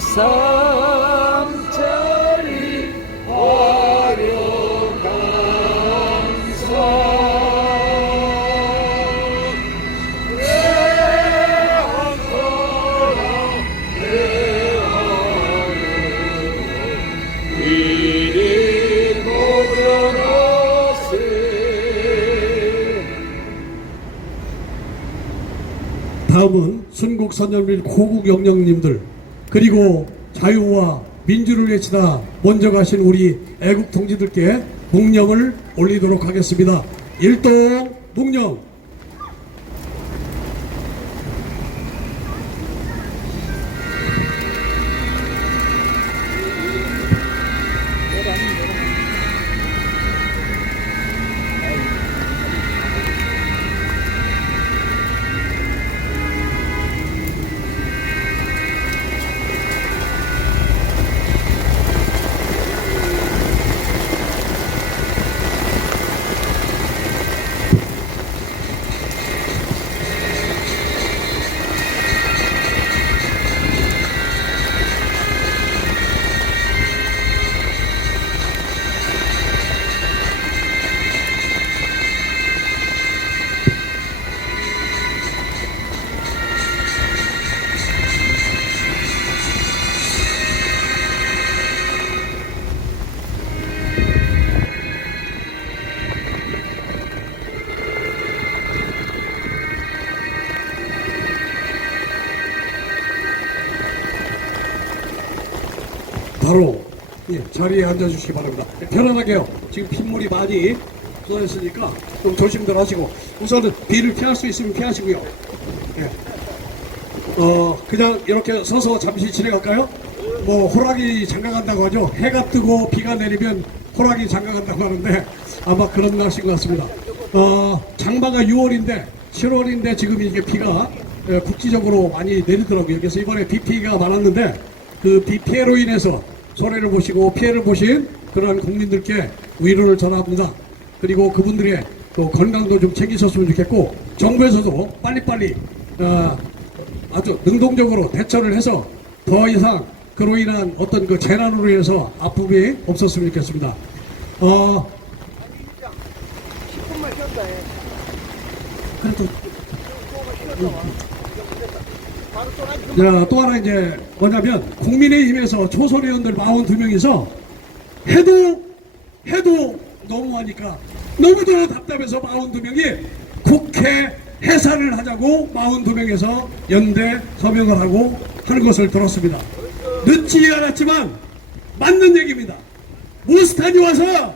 삼천리 화려강산 대한사랑 대하늘 이리 모여라세. 다음은 순국 선열민 고국 영령님들 그리고 자유와 민주를 외치다 먼저 가신 우리 애국 동지들께 묵념을 올리도록 하겠습니다. 일동 묵념. 바로 자리에 앉아주시기 바랍니다. 편안하게요. 지금 빗물이 많이 쏟아졌으니까 좀 조심들 하시고 우선은 비를 피할 수 있으면 피하시고요. 그냥 이렇게 서서 잠시 지내갈까요? 뭐 호랑이 장가간다고 하죠. 해가 뜨고 비가 내리면 호랑이 장가간다고 하는데 아마 그런 날씨인 것 같습니다. 장마가 6월인데 7월인데 지금 이게 비가 국지적으로 많이 내리더라고요. 그래서 이번에 비 피해가 많았는데 그 비 피해로 인해서 손해를 보시고 피해를 보신 그러한 국민들께 위로를 전합니다. 그리고 그분들의 또 건강도 좀 챙기셨으면 좋겠고 정부에서도 빨리빨리 아주 능동적으로 대처를 해서 더 이상 그로 인한 어떤 그 재난으로 인해서 아픔이 없었으면 좋겠습니다. 10분만 쉬었다 해. 그래도 자, 또 하나 이제 뭐냐면 국민의힘에서 초선의원들 42명이서 해도 너무하니까 너무도 답답해서 42명이 국회 해산을 하자고 42명에서 연대 서명을 하고 하는 것을 들었습니다. 늦지 않았지만 맞는 얘기입니다. 무스탄이 와서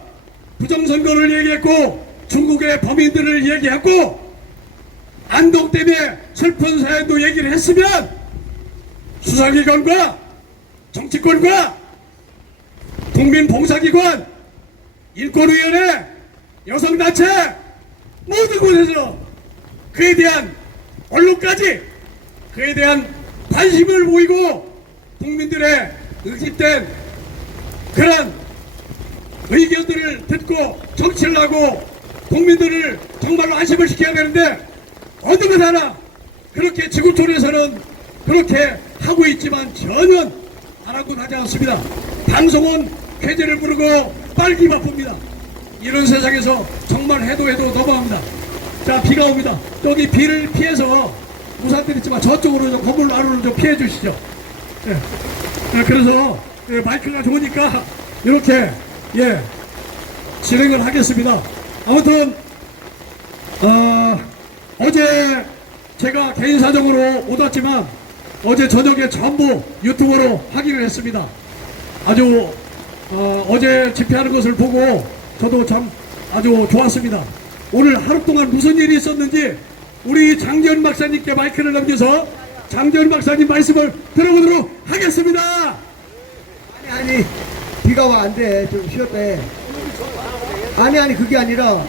부정선거를 얘기했고 중국의 범인들을 얘기했고 안동 때문에 슬픈 사연도 얘기를 했으면 수사기관과 정치권과 국민봉사기관 인권위원회 여성단체 모든 곳에서 그에 대한 언론까지 그에 대한 관심을 보이고 국민들의 의식된 그런 의견들을 듣고 정치를 하고 국민들을 정말로 안심을 시켜야 되는데 어느 것 하나 그렇게 지구촌에서는 그렇게 하고 있지만 전혀 안 하고 하지 않습니다. 방송은 쾌재를 부르고 빨기 바쁩니다. 이런 세상에서 정말 해도 넘어갑니다. 자, 비가 옵니다. 여기 비를 피해서 우산들 있지만 저쪽으로 좀 건물 안으로 좀 피해 주시죠. 그래서 마이크가 좋으니까 이렇게 진행을 하겠습니다. 아무튼 어제 제가 개인 사정으로 못 왔지만 어제 저녁에 전부 유튜브로 확인을 했습니다. 아주 어제 집회하는 것을 보고 저도 참 아주 좋았습니다. 오늘 하루 동안 무슨 일이 있었는지 우리 장재훈 박사님께 마이크를 넘겨서 장재훈 박사님 말씀을 들어보도록 하겠습니다. 아니 비가 와 안 돼. 좀 쉬었다 해. 아니 그게 아니라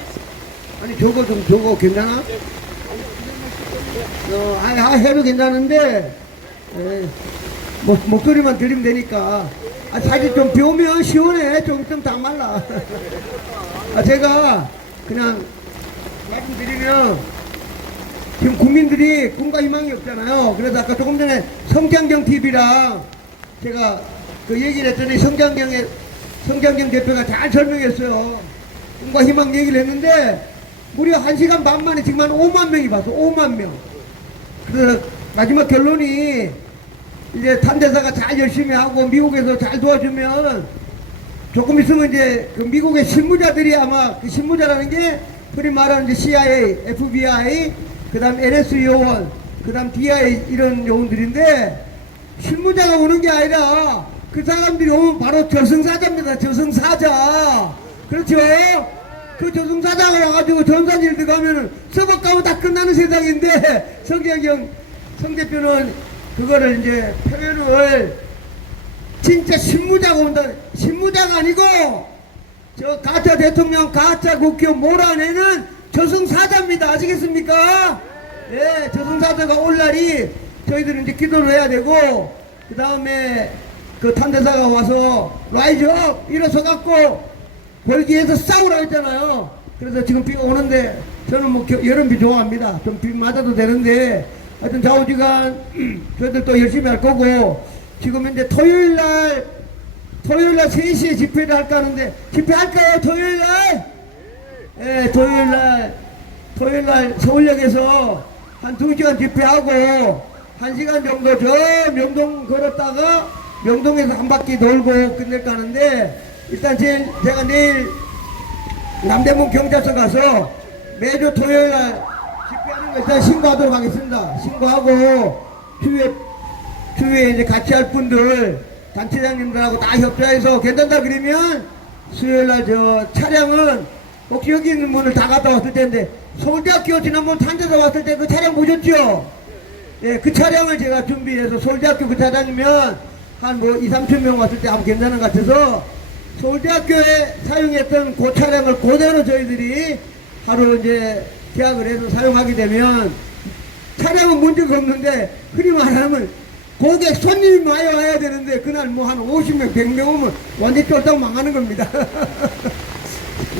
저거 괜찮아? 해도 괜찮은데 목소리만 들리면 되니까 사실 좀 비 오면 시원해. 좀 다 말라. 제가 그냥 말씀드리면 지금 국민들이 꿈과 희망이 없잖아요. 그래서 아까 조금 전에 성장경 TV랑 제가 그 얘기를 했더니 성장경 대표가 잘 설명했어요. 꿈과 희망 얘기를 했는데 무려 1시간 반 만에 지금 한 5만 명이 봤어. 5만 명. 그래서 마지막 결론이 이제 탄대사가 잘 열심히 하고 미국에서 잘 도와주면 조금 있으면 이제 그 미국의 실무자들이 아마 그 실무자라는 게 흔히 말하는 이제 CIA, FBI, 그 다음 NS 요원, 그 다음 DI 이런 요원들인데 실무자가 오는 게 아니라 그 사람들이 오면 바로 저승사자입니다. 저승사자. 그렇죠? 그 저승사자가 와가지고 전산일 들어가면은 서버 가면 다 끝나는 세상인데 성 대표는 그거를 이제 표현을 진짜 신무자가 온다. 신무자가 아니고 저 가짜 대통령, 가짜 국회의원 몰아내는 저승사자입니다. 아시겠습니까? 네, 저승사자가 올 날이 저희들은 이제 기도를 해야 되고 그 다음에 그 탄대사가 와서 라이즈업 일어서갖고 벌기에서 싸우라 했잖아요. 그래서 지금 비가 오는데 저는 뭐 여름비 좋아합니다. 좀 비 맞아도 되는데 하여튼 좌우지간 저희들 또 열심히 할 거고 지금 이제 토요일날 3시에 집회를 할까 하는데 집회할까요? 토요일날? 예, 토요일날 서울역에서 한 2시간 집회하고 1시간 정도 저 명동 걸었다가 명동에서 한 바퀴 돌고 끝낼까 하는데 일단 제가 내일 남대문 경찰서 가서 매주 토요일날 집회하는 거 일단 신고하도록 하겠습니다. 신고하고 주위에 이제 같이 할 분들 단체장님들하고 다 협조해서 괜찮다 그러면 수요일날 저 차량은 혹시 여기 있는 분을 다 갔다 왔을 텐데 서울대학교 지난번 탄저서 왔을 때 그 차량 보셨죠? 예, 그 차량을 제가 준비해서 서울대학교 그 차량이면 한 뭐 2~3천 명 왔을 때 아무 괜찮은 것 같아서 서울대학교에 사용했던 그 차량을 그대로 저희들이 하루 이제 계약을 해서 사용하게 되면 차량은 문제가 없는데 흔히 말하면 고객 손님이 많이 와야 되는데 그날 뭐 한 50명 100명 오면 완전 쫄딱 망하는 겁니다.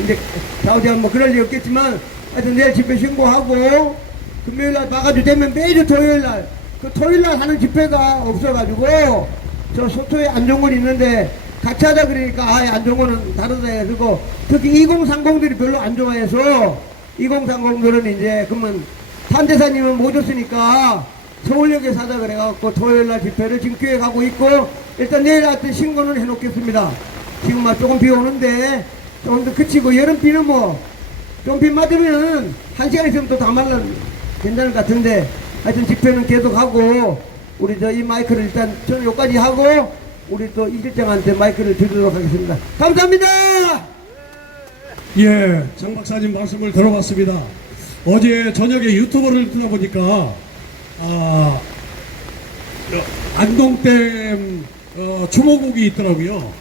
이제 좌우지간 뭐 그럴 리 없겠지만 하여튼 내일 집회 신고하고 금요일날 봐가지고 되면 매주 토요일날 그 토요일날 하는 집회가 없어가지고 저 소토에 안종곤이 있는데 같이 하자 그러니까 아 안종곤은 다르다 해가지고 특히 2030들이 별로 안 좋아해서 2030들은 이제 그러면 탄대사님은 못 줬으니까 서울역에서 하자 그래갖고 토요일날 집회를 지금 기획하고 있고 일단 내일 하여튼 신고는 해놓겠습니다. 지금 막 조금 비 오는데 조금 더 그치고 여름비는 뭐 좀 비 맞으면 1시간 있으면 또 다 말라 괜찮을 것 같은데 하여튼 집회는 계속하고 우리 저 이 마이크를 일단 저는 여기까지 하고 우리 또 이 실장한테 마이크를 드리도록 하겠습니다. 감사합니다. 예, 장 박사님 말씀을 들어봤습니다. 어제 저녁에 유튜브를 뜨다 보니까 안동댐 추모곡이 있더라고요.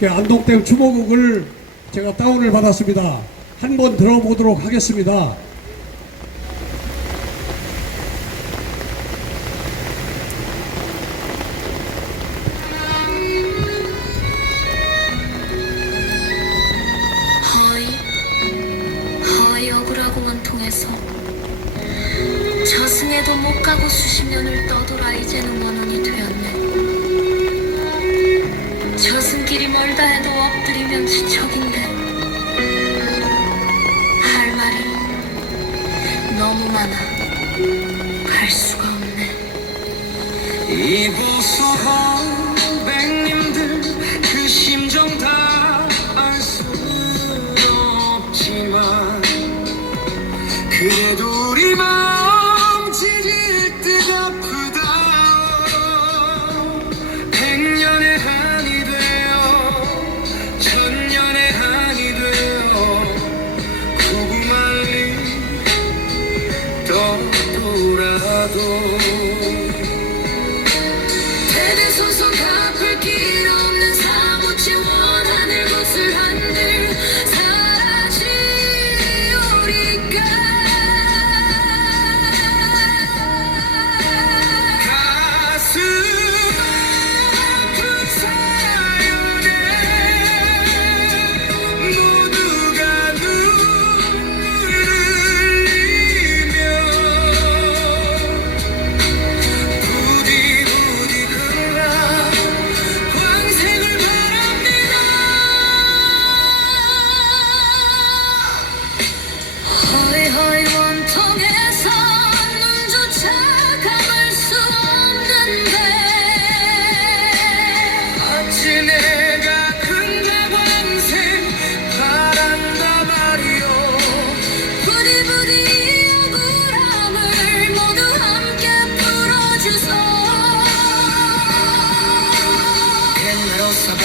그 안동댐 추모곡을 제가 다운을 받았습니다. 한번 들어보도록 하겠습니다. 허이 억울하고만 통해서 저승에도 못 가고 수십 년을 떠돌아 이제는 원혼이 되었네. 저승길이 멀다 해도 엎드리면 지척인데 할 말이 너무 많아 갈 수가 없네. 이곳으로 백님들 그 심정 다 알 수는 없지만 그래도 우리 마음 지릴 듯 아프다. 100년의 한이 되어 1000년의 한이 되어 구구말리 떠돌아도 대대손손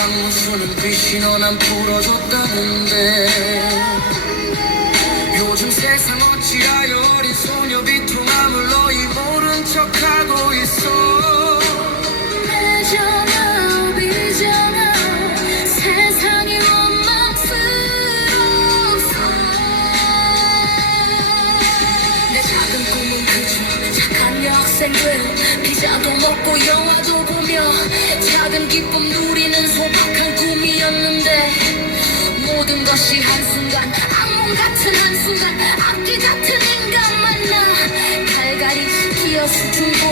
무슨 빛이 너난 풀어줬다는데 요즘 세상 어찌하여 어린 소녀 비통함을 너희 모른 척하고 있어 내잖아 비잖아 세상이 원망스러웠어 내 작은 꿈은 그저 착한 여학생들 피자도 먹고 영화도 보며 작은 기쁨 누리는 소박한 꿈이었는데 모든 것이 한순간 악몽 같은 한순간 악기 같은 인간 만나 갈갈이 시키어 수줍고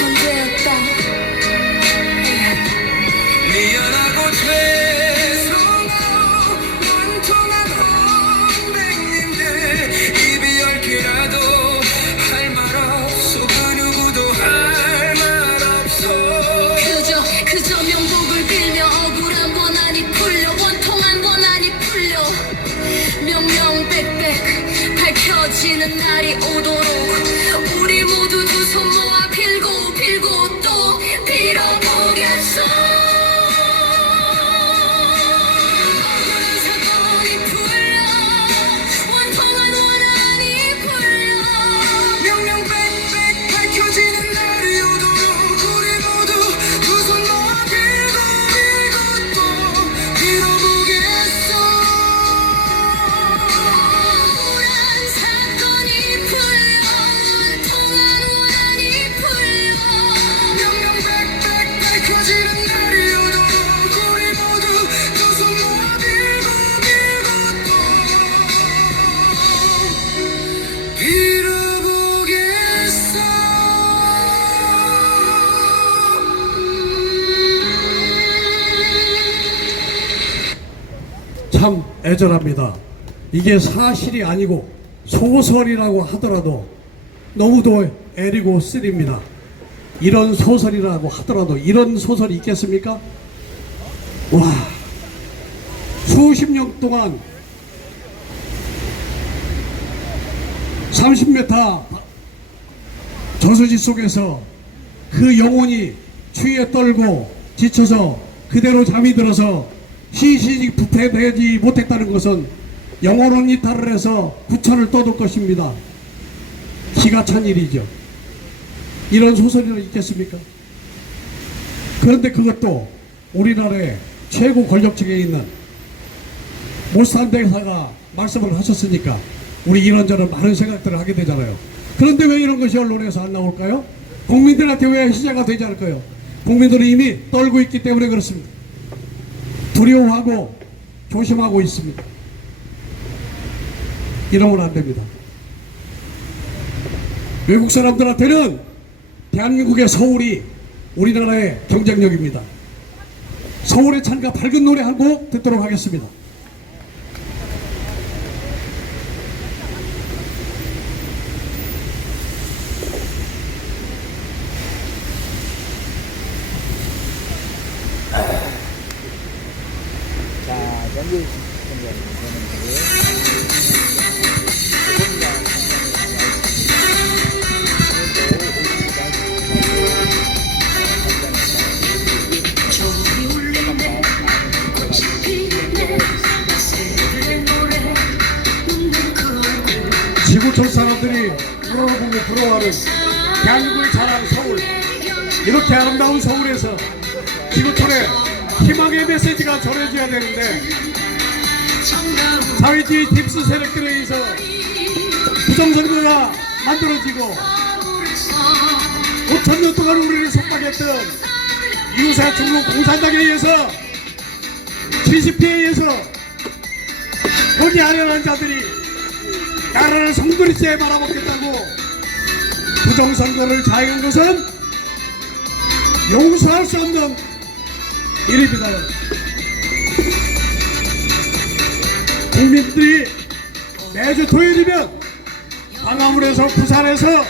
혼자였다 미안하고 죄송하고 원통한 선배님들 입이 열개라도 할 말 없어 그 누구도 할 말 없어 그저 명복을 빌며 억울한 원한이 풀려 원통한 원한이 풀려 명명백백 밝혀지는 날이 오도록 우리 모두 두 손 모아 빌고 빌고 또 빌어보겠어 억울한 사건이 풀려 원통한 원한이 풀려 명명백백 밝혀지는 날이 오도록 우리 모두 두 손 모아 빌고 빌고 또 빌어보겠어 억울한 사건이 풀려 원통한 원한이 풀려 명명백백 밝혀지는 날이 오도록 우리 모두 두 손 모아 빌고 빌고 또 빌어보겠어 참 애절합니다. 이게 사실이 아니고 소설이라고 하더라도 너무도 애리고 쓰립니다. 이런 소설이라고 하더라도 이런 소설이 있겠습니까? 와, 수십 년 동안 30m 저수지 속에서 그 영혼이 추위에 떨고 지쳐서 그대로 잠이 들어서 시신이 부패되지 못했다는 것은 영혼은 이탈을 해서 구천을 떠돌 것입니다. 기가 찬 일이죠. 이런 소설이 있겠습니까? 그런데 그것도 우리나라의 최고 권력층에 있는 모스탄 대사가 말씀을 하셨으니까 우리 이런저런 많은 생각들을 하게 되잖아요. 그런데 왜 이런 것이 언론에서 안 나올까요? 국민들한테 왜 시작이 되지 않을까요? 국민들은 이미 떨고 있기 때문에 그렇습니다. 두려워하고 조심하고 있습니다. 이러면 안 됩니다. 외국 사람들한테는 대한민국의 서울이 우리나라의 경쟁력입니다. 서울의 찬가 밝은 노래 한 곡 듣도록 하겠습니다. 지구촌 사람들이 우러러보고 부러워하는 대한민국의 자랑 서울, 이렇게 아름다운 서울에서 지구촌에 희망의 메시지가 전해져야 되는데 사회주의 딥스 세력들에 의해서 부정선거가 만들어지고 5천년 동안 우리를 속박했던 이웃사 중국 공산당에 의해서 70피에 의해서 돈이 아련한 자들이 나라를 송두리째 말아먹겠다고 부정선거를 자행한 것은 용서할 수 없는 일입니다. 국민들이 매주 토요일이면 광화문에서 부산에서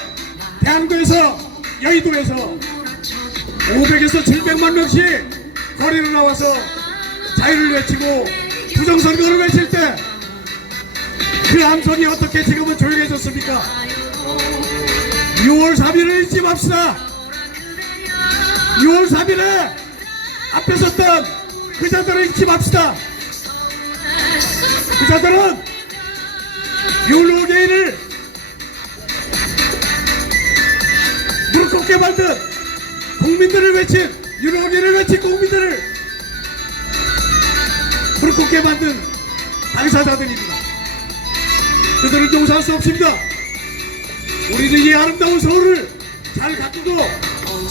대한민국에서 여의도에서 500에서 700만 명씩 거리로 나와서 자유를 외치고 부정선거를 외칠 때 그 함성이 어떻게 지금은 조용해졌습니까? 6월 3일을 잊지 맙시다. 6월 3일에 앞에 섰던 그 자들을 잊지 맙시다. 그 자들은 율로게인을 무릎 꿇게 만든 국민들을 외친 율로게인을 외친 국민들을 무릎 꿇게 만든 당사자들입니다. 그들을 용서할 수 없습니다. 우리는 이 아름다운 서울을 잘 가꾸고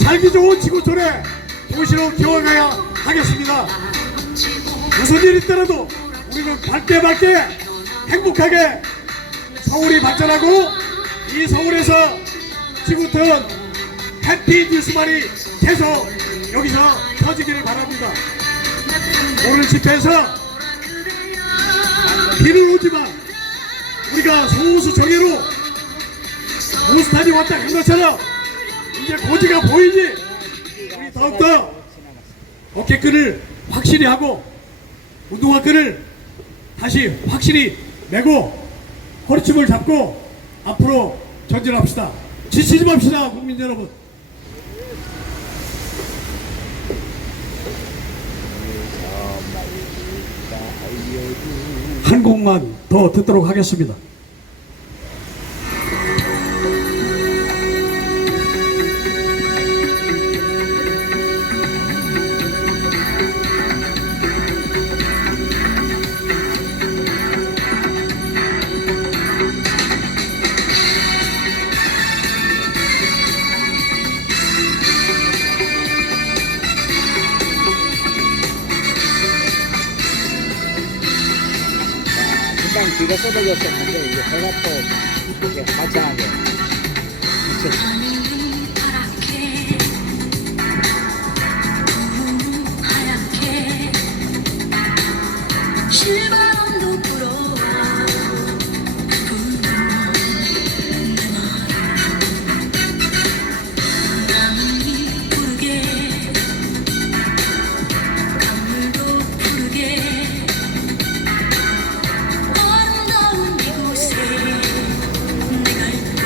살기 좋은 지구촌의 도시로 키워가야 하겠습니다. 무슨 일이 있더라도 우리는 밝게 행복하게 서울이 발전하고 이 서울에서 지구촌 해피 뉴스만이 계속 여기서 터지기를 바랍니다. 오늘 집회에서 비는 오지만 우리가 소수 정예로 모스탄이 왔다 간 것처럼 이제 고지가 보이니 우리 더욱더 어깨끈을 확실히 하고 운동화끈을 다시 확실히 메고 허리춤을 잡고 앞으로 전진합시다. 지치지 맙시다, 국민 여러분. 한 곡만 더 듣도록 하겠습니다. 금방 비가 쏟아졌었는데 이제 해가 또 이렇게 화창하게 비쳤습니다. 하늘은 파랗게 하얗게 실바람도 불어와 나무이 푸르게 강물도 푸르게 아름다운 이곳에 내가 있고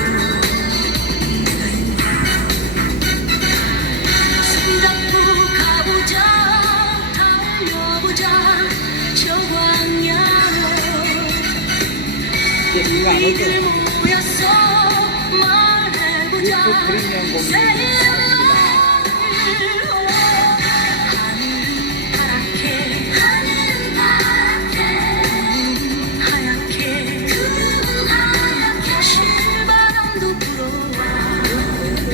손잡고 가보자 달려보자 저 광야로 이제 비가 안 우리들 오죠. 모여서 말해보자 유튜브 프리미엄 공연이 새로운 나왔습니다. 하늘은 파랗게 하늘은 파랗게 하얗게 구름 하얗게 실바람도 불어와 우리는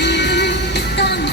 이 땅을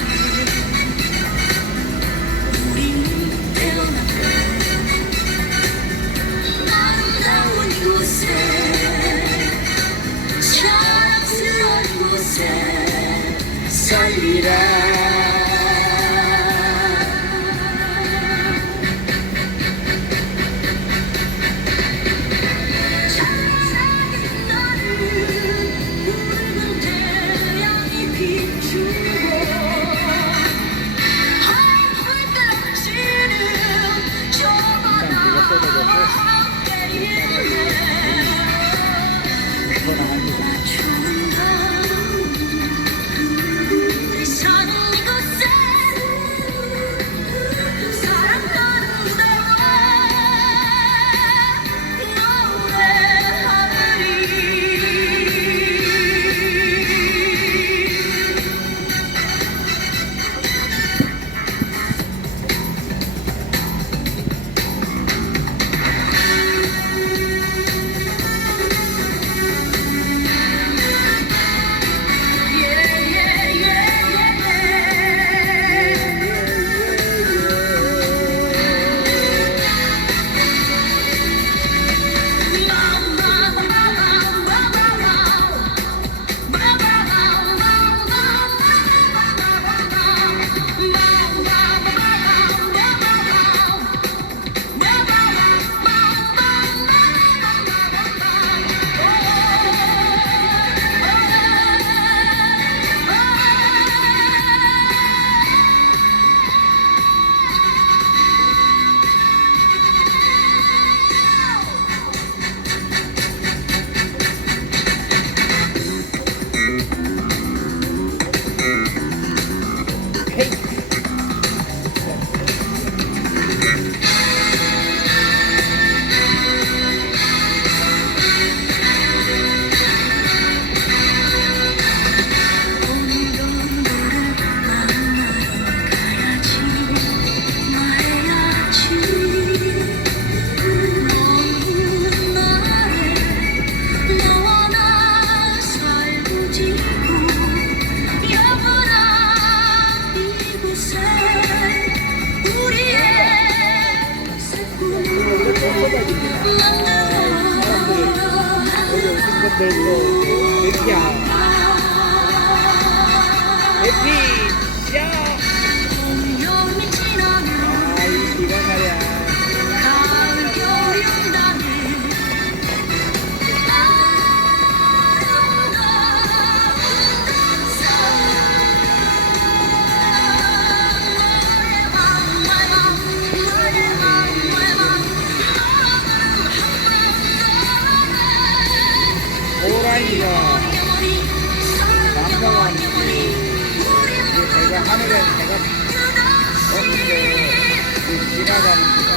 너와 나 살고 지고 영원한 이곳에 우리의 새꿈 근데 이거 맥이야. 맥이 야. 봄여름이 지나면 아이 이거 말이야. 가을 겨울이 온다면 호랑이가 남자가 내가 하늘에 내가 없는데 지나가는 기가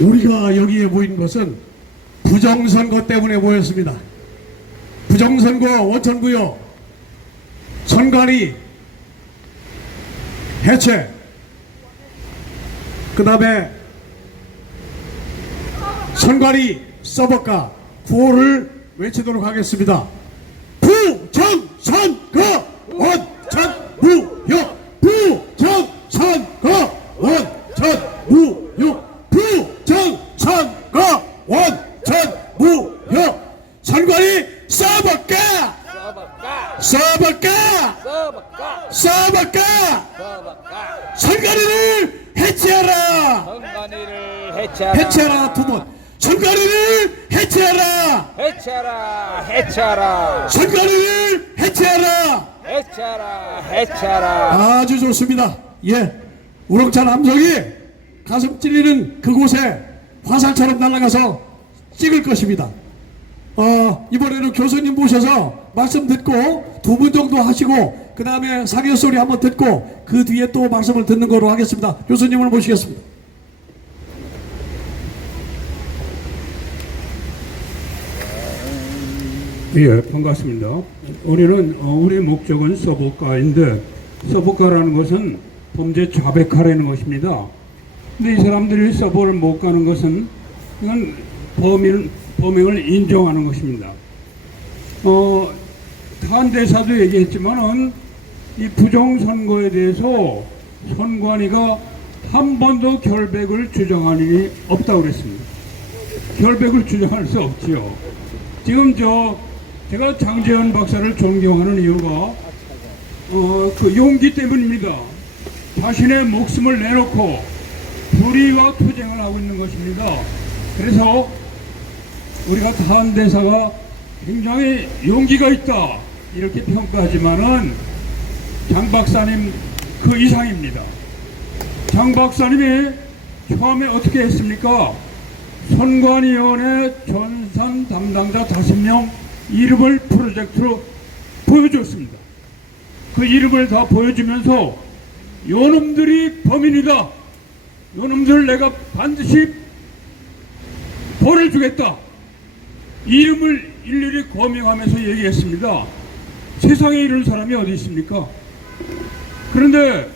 우리가 여기에 모인 것은 부정선거 때문에 모였습니다. 부정선거 원천구요 선관위 해체, 그 다음에 선관위 서버가 구호를 외치도록 하겠습니다. 부정선거 원천무효, 부정선거 원천무효, 부정선거 원천무효. 선관위 서버가 선관위를 해체하라. 선관위를 해체하라. 해체하라. 두 번. 선관위를 해체하라. 해체하라. 선관위를 해체하라. 해체하라. 아주 좋습니다. 예, 우렁찬 함성이 가슴 찔리는 그곳에 화살처럼 날아가서 찍을 것입니다. 이번에는 교수님 모셔서 말씀 듣고 두 분 정도 하시고 그 다음에 사교 소리 한번 듣고 그 뒤에 또 말씀을 듣는 거로 하겠습니다. 교수님을 모시겠습니다. 예, 반갑습니다. 우리 목적은 서복가인데, 서복가라는 것은 범죄 자백하라는 것입니다. 근데 이 사람들이 서복을 못 가는 것은 그냥 범행을 인정하는 것입니다. 다른 대사도 얘기했지만은 이 부정선거에 대해서 선관위가 한 번도 결백을 주장한 일이 없다고 그랬습니다. 결백을 주장할 수 없지요. 지금 제가 장재현 박사를 존경하는 이유가 그 용기 때문입니다. 자신의 목숨을 내놓고 불의와 투쟁을 하고 있는 것입니다. 그래서 우리가 다음 대사가 굉장히 용기가 있다 이렇게 평가하지만은 장 박사님 그 이상입니다. 장 박사님이 처음에 어떻게 했습니까? 선관위원회 전산 담당자 5명 이름을 프로젝트로 보여줬습니다. 그 이름을 다 보여주면서 요놈들이 범인이다. 요놈들 내가 반드시 벌을 주겠다. 이름을 일일이 거명하면서 얘기했습니다. 세상에 이런 사람이 어디 있습니까? 그런데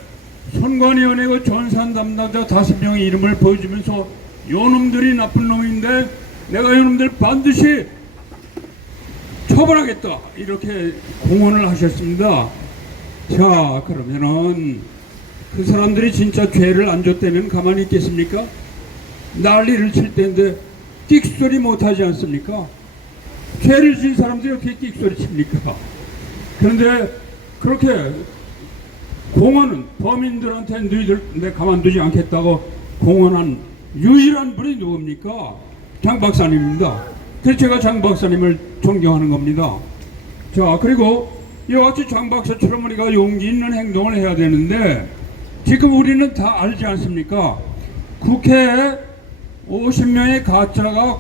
선관위원회 그 전산 담당자 5명의 이름을 보여주면서 요놈들이 나쁜 놈인데 내가 요놈들 반드시 처벌하겠다 이렇게 공언을 하셨습니다. 자, 그러면은 그 사람들이 진짜 죄를 안 줬다면 가만히 있겠습니까? 난리를 칠 텐데 끽소리 못하지 않습니까? 죄를 진 사람들이 어떻게 끽소리 칩니까? 그런데 그렇게 공언은 범인들한테 너희들 내 가만두지 않겠다고 공언한 유일한 분이 누굽니까? 장 박사님입니다. 그래서 제가 장 박사님을 존경하는 겁니다. 자, 그리고 이와 같이 장 박사처럼 우리가 용기 있는 행동을 해야 되는데 지금 우리는 다 알지 않습니까? 국회에 50명의 가짜가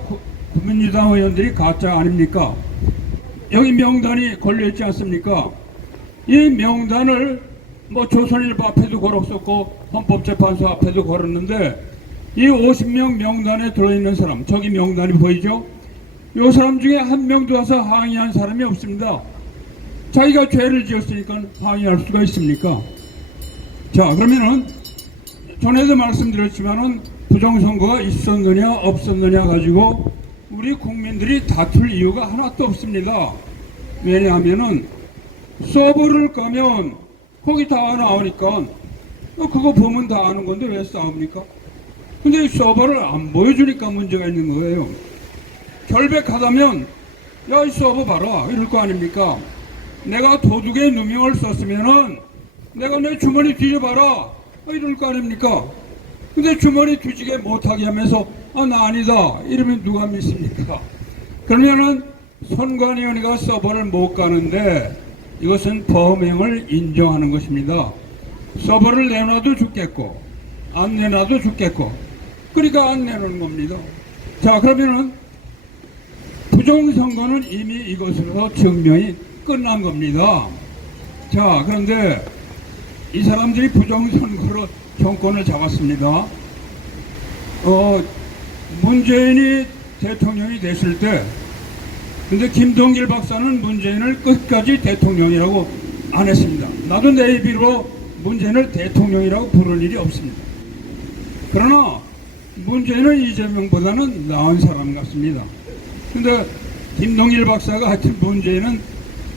국민의당 의원들이 가짜 아닙니까? 여기 명단이 걸려있지 않습니까? 이 명단을 뭐 조선일보 앞에도 걸었었고 헌법재판소 앞에도 걸었는데 이 50명 명단에 들어있는 사람, 저기 명단이 보이죠? 이 사람 중에 한 명도 와서 항의한 사람이 없습니다. 자기가 죄를 지었으니까 항의할 수가 있습니까? 자, 그러면은 전에도 말씀드렸지만은 부정선거가 있었느냐 없었느냐 가지고 우리 국민들이 다툴 이유가 하나도 없습니다. 왜냐하면은 서버를 까면 거기 다 나오니까 그거 보면 다 아는 건데 왜 싸웁니까? 근데 이 서버를 안 보여주니까 문제가 있는 거예요. 결백하다면 야, 이 서버 봐라 이럴 거 아닙니까? 내가 도둑의 누명을 썼으면은 내가 내 주머니 뒤져봐라 이럴 거 아닙니까? 근데 주머니 뒤지게 못하게 하면서 나 아니다 이러면 누가 믿습니까? 그러면은 선관위원회가 서버를 못 가는데 이것은 범행을 인정하는 것입니다. 서버를 내놔도 죽겠고 안 내놔도 죽겠고 그러니까 안 내놓는 겁니다. 자, 그러면은 부정선거는 이미 이것으로 증명이 끝난 겁니다. 자, 그런데 이 사람들이 부정선거로 정권을 잡았습니다. 문재인이 대통령이 됐을 때 근데 김동길 박사는 문재인을 끝까지 대통령이라고 안 했습니다. 나도 내 입으로 문재인을 대통령이라고 부를 일이 없습니다. 그러나 문재인은 이재명보다는 나은 사람 같습니다. 근데 김동길 박사가 하여튼 문재인은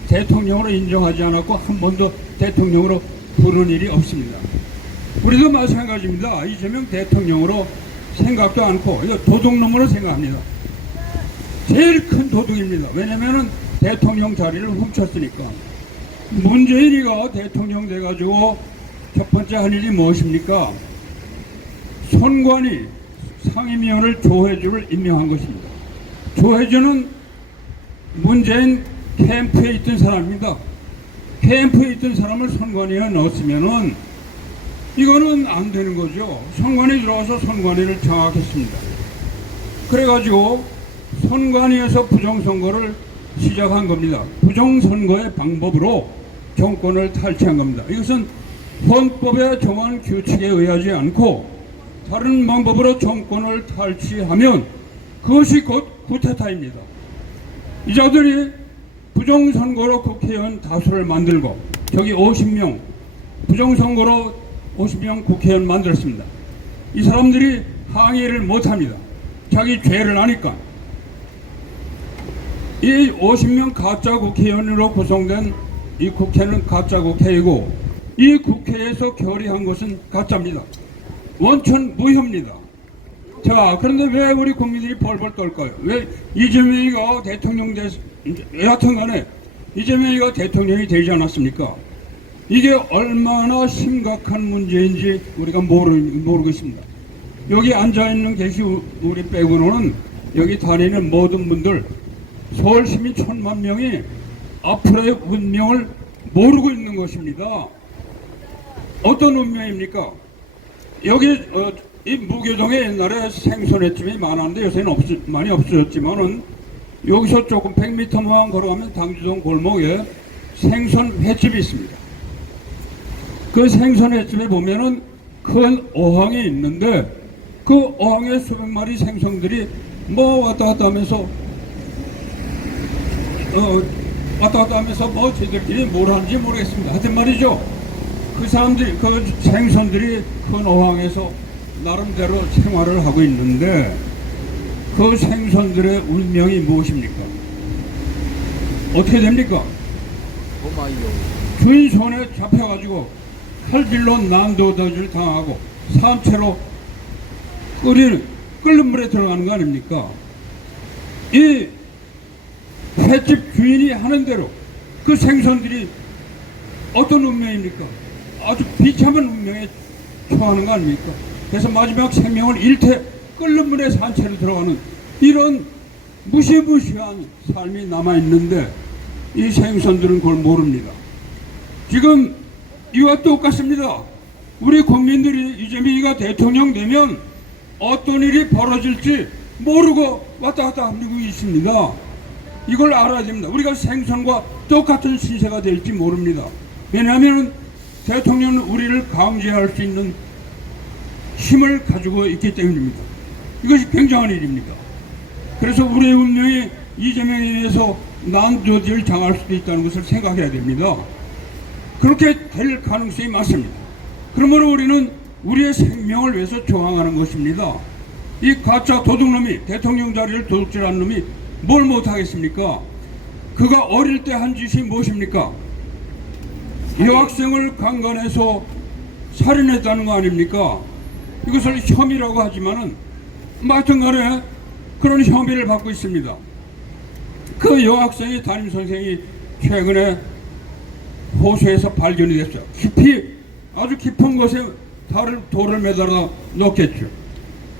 대통령으로 인정하지 않았고 한 번도 대통령으로 부른 일이 없습니다. 우리도 마찬가지입니다. 이재명 대통령으로 생각도 않고 이거 도둑놈으로 생각합니다. 제일 큰 도둑입니다. 왜냐면은 대통령 자리를 훔쳤으니까. 문재인이가 대통령 돼가지고 첫 번째 한 일이 무엇입니까? 선관위 상임위원을 조혜주를 임명한 것입니다. 조혜주는 문재인 캠프에 있던 사람입니다. 캠프에 있던 사람을 선관위에 넣었으면은 이거는 안 되는 거죠. 선관위 들어와서 선관위를 장악했습니다. 그래가지고 선관위에서 부정선거를 시작한 겁니다. 부정선거의 방법으로 정권을 탈취한 겁니다. 이것은 헌법에 정한 규칙에 의하지 않고 다른 방법으로 정권을 탈취하면 그것이 곧 쿠데타입니다. 이 자들이 부정선거로 국회의원 다수를 만들고 저기 50명 부정선거로 50명 국회의원 만들었습니다. 이 사람들이 항의를 못합니다. 자기 죄를 아니까. 이 50명 가짜 국회의원으로 구성된 이 국회는 가짜 국회이고 이 국회에서 결의한 것은 가짜입니다. 원천 무효입니다. 자, 그런데 왜 우리 국민들이 벌벌 떨까요? 왜 이재명이가 대통령 여하튼 간에 이재명이가 대통령이 되지 않았습니까? 이게 얼마나 심각한 문제인지 우리가 모르고 있습니다. 여기 앉아있는 계시 우리 빼고는 여기 다니는 모든 분들 서울 시민 1,000만 명이 앞으로의 운명을 모르고 있는 것입니다. 어떤 운명입니까? 여기 이 무교동에 옛날에 생선회집이 많았는데 요새는 많이 없어졌지만은 여기서 조금 100m만 걸어가면 당주동 골목에 생선회집이 있습니다. 그 생선회집에 보면은 큰 어항이 있는데 그 어항에 수백 마리 생선들이 뭐 왔다 갔다 하면서 뭐 저희들끼리 뭘 하는지 모르겠습니다. 하여튼 말이죠. 그 사람들이, 그 생선들이 큰 어항에서 나름대로 생활을 하고 있는데 그 생선들의 운명이 무엇입니까? 어떻게 됩니까? 주인 손에 잡혀가지고 칼질로 난도다질 당하고 삼채로 끓는 물에 들어가는 거 아닙니까? 이 횟집 주인이 하는 대로 그 생선들이 어떤 운명입니까? 아주 비참한 운명에 처하는 거 아닙니까? 그래서 마지막 생명을 잃되 끓는 물에 산채로 들어가는 이런 무시무시한 삶이 남아있는데 이 생선들은 그걸 모릅니다. 지금 이와 똑같습니다. 우리 국민들이 이재명이가 대통령 되면 어떤 일이 벌어질지 모르고 왔다 갔다 하고 있습니다. 이걸 알아야 됩니다. 우리가 생선과 똑같은 신세가 될지 모릅니다. 왜냐하면 대통령은 우리를 강제할 수 있는 힘을 가지고 있기 때문입니다. 이것이 굉장한 일입니다. 그래서 우리의 운명이 이재명에 의해서 난조지를 당할 수도 있다는 것을 생각해야 됩니다. 그렇게 될 가능성이 많습니다. 그러므로 우리는 우리의 생명을 위해서 저항하는 것입니다. 이 가짜 도둑놈이, 대통령 자리를 도둑질한 놈이 뭘 못하겠습니까? 그가 어릴 때 한 짓이 무엇입니까? 여학생을 강간해서 살인했다는 거 아닙니까? 이것을 혐의라고 하지만은 하여튼 간에 그런 혐의를 받고 있습니다. 그 여학생이 담임선생이 최근에 호수에서 발견이 됐어요. 깊이, 아주 깊은 곳에 돌을 매달아 넣겠죠.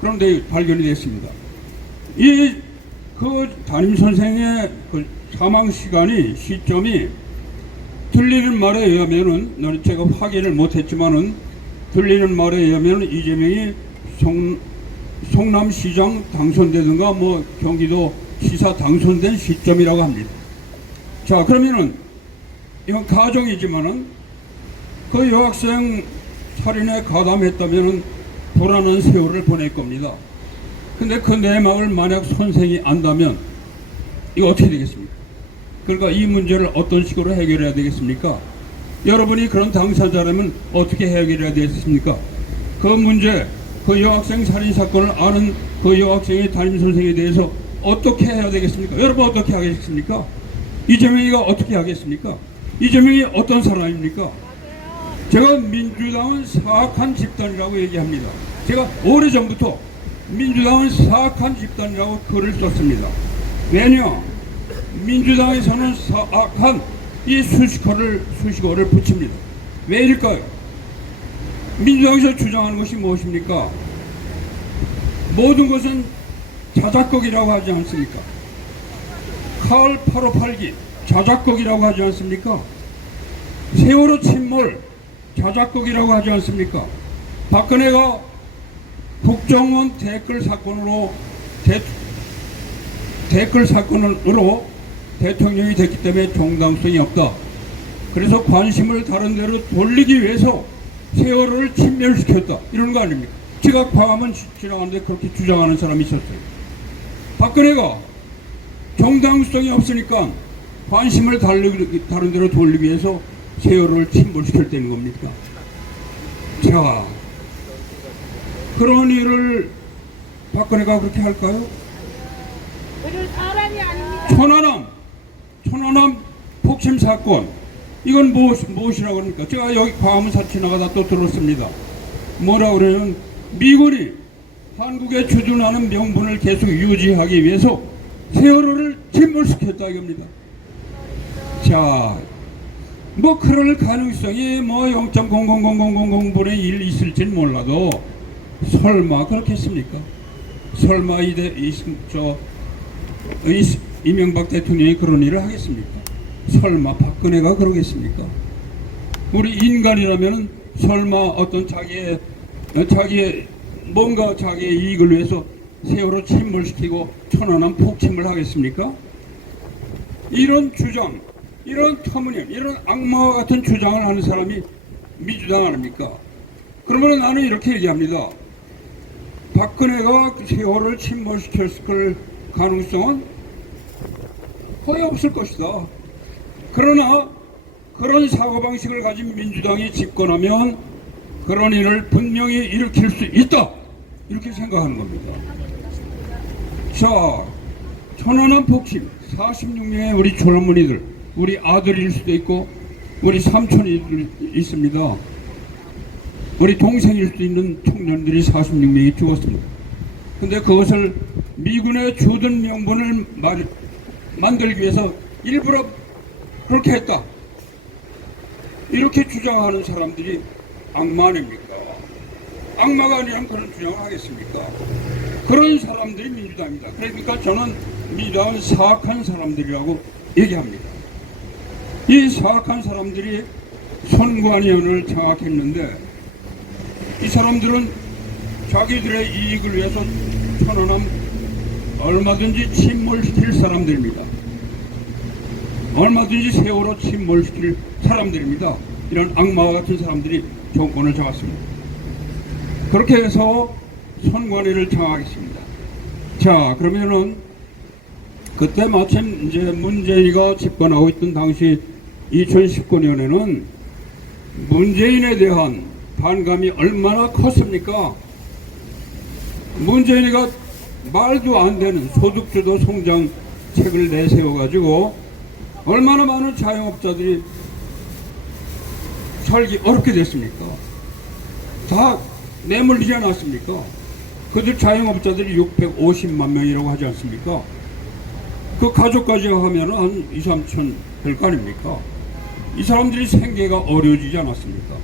그런데 발견이 됐습니다. 그 담임선생의 그 사망 시점이 들리는 말에 의하면은, 제가 확인을 못했지만은 들리는 말에 의하면 이재명이 성남시장 당선되든가 뭐 경기도 지사 당선된 시점이라고 합니다. 자, 그러면은 이건 가정이지만은 그 여학생 살인에 가담했다면은 불안한 세월을 보낼 겁니다. 근데 그 내막을 만약 선생이 안다면 이거 어떻게 되겠습니까? 그러니까 이 문제를 어떤 식으로 해결해야 되겠습니까? 여러분이 그런 당사자라면 어떻게 해결해야 되겠습니까? 그 문제, 그 여학생 살인 사건을 아는 그 여학생의 담임선생에 대해서 어떻게 해야 되겠습니까? 여러분 어떻게 하겠습니까? 이재명이가 어떻게 하겠습니까? 이재명이 어떤 사람입니까? 제가 민주당은 사악한 집단이라고 얘기합니다. 제가 오래전부터 민주당은 사악한 집단이라고 글을 썼습니다. 왜냐? 민주당에서는 사악한 이 수식어를 붙입니다. 왜일까요? 민주당에서 주장하는 것이 무엇입니까? 모든 것은 자작극이라고 하지 않습니까? 칼 858기 자작극이라고 하지 않습니까? 세월호 침몰 자작극이라고 하지 않습니까? 박근혜가 국정원 댓글 사건으로 대통령이 됐기 때문에 정당성이 없다. 그래서 관심을 다른 데로 돌리기 위해서 세월호를 침멸시켰다. 이런 거 아닙니까? 지각하면 지나가는데 그렇게 주장하는 사람이 있었어요. 박근혜가 정당성이 없으니까 관심을 다른 데로 돌리기 위해서 세월호를 침몰시켰다는 겁니까? 자, 그런 일을 박근혜가 그렇게 할까요? 사람이 아닙니다. 천안함 폭침 사건, 이건 무엇이라고 합니까? 제가 여기 광화문사 지나가다 또 들었습니다. 뭐라고 그러냐면 미군이 한국에 주둔하는 명분을 계속 유지하기 위해서 세월호를 침몰시켰다 이겁니다. 자, 뭐 그럴 가능성이 뭐 0.0000000분의 1 있을지는 몰라도 설마 그렇겠습니까? 설마 이명박 대통령이 그런 일을 하겠습니까? 설마 박근혜가 그러겠습니까? 우리 인간이라면 설마 어떤 자기의 이익을 위해서 세월호 침몰시키고 천안함 폭침을 하겠습니까? 이런 주장, 이런 터무니없는, 이런 악마와 같은 주장을 하는 사람이 민주당 아닙니까? 그러면 나는 이렇게 얘기합니다. 박근혜가 세월호를 침몰시켰을 가능성은 거의 없을 것이다. 그러나 그런 사고방식을 가진 민주당이 집권하면 그런 일을 분명히 일으킬 수 있다. 이렇게 생각하는 겁니다. 자, 천안함 폭침 46명의 우리 젊은이들, 우리 아들일 수도 있고 우리 삼촌이 있습니다. 우리 동생일 수도 있는 청년들이 46명이 죽었습니다. 근데 그것을 미군의 주둔 명분을 만들기 위해서 일부러 그렇게 했다. 이렇게 주장하는 사람들이 악마 아닙니까? 악마가 아니라면 그런 주장을 하겠습니까? 그런 사람들이 민주당입니다. 그러니까 저는 민주당은 사악한 사람들이라고 얘기합니다. 이 사악한 사람들이 선관위원을 장악했는데 이 사람들은 자기들의 이익을 위해서 천안함 얼마든지 침몰시킬 사람들입니다. 얼마든지 세월호 침몰시킬 사람들입니다. 이런 악마와 같은 사람들이 정권을 잡았습니다. 그렇게 해서 선관위를 장악했습니다. 자, 그러면은 그때 마침 이제 문재인이가 집권하고 있던 당시 2019년에는 문재인에 대한 반감이 얼마나 컸습니까? 문재인이가 말도 안 되는 소득주도 성장책을 내세워가지고 얼마나 많은 자영업자들이 살기 어렵게 됐습니까? 다 내몰리지 않았습니까? 그들 자영업자들이 650만 명이라고 하지 않습니까? 그 가족까지 하면 한 2, 3천 될 거 아닙니까? 이 사람들이 생계가 어려워지지 않았습니까?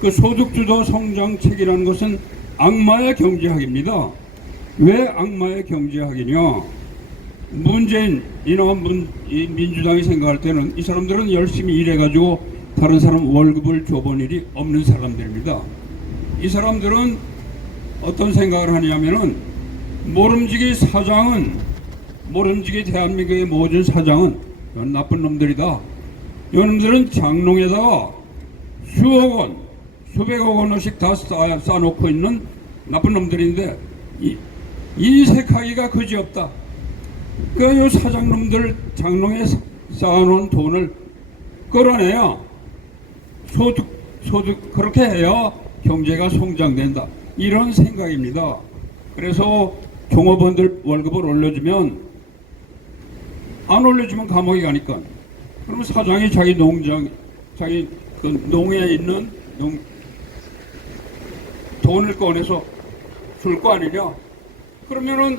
그 소득주도 성장책이라는 것은 악마의 경제학입니다. 왜 악마의 경제학이냐? 문재인, 이 민주당이 생각할 때는 이 사람들은 열심히 일해가지고 다른 사람 월급을 줘본 일이 없는 사람들입니다. 이 사람들은 어떤 생각을 하냐면은 모름지기 대한민국의 모든 사장은 나쁜 놈들이다. 이놈들은 장롱에다가 수억 원, 수백억 원씩 다 쌓아놓고 있는 나쁜 놈들인데 인색하기가 그지없다. 그 사장놈들 장롱에 쌓아놓은 돈을 끌어내야 소득 그렇게 해야 경제가 성장된다. 이런 생각입니다. 그래서 종업원들 월급을 올려주면 안 올려주면 감옥에 가니까. 그러면 사장이 자기 농장, 자기 그 농에 있는 돈을 꺼내서 줄 거 아니냐? 그러면은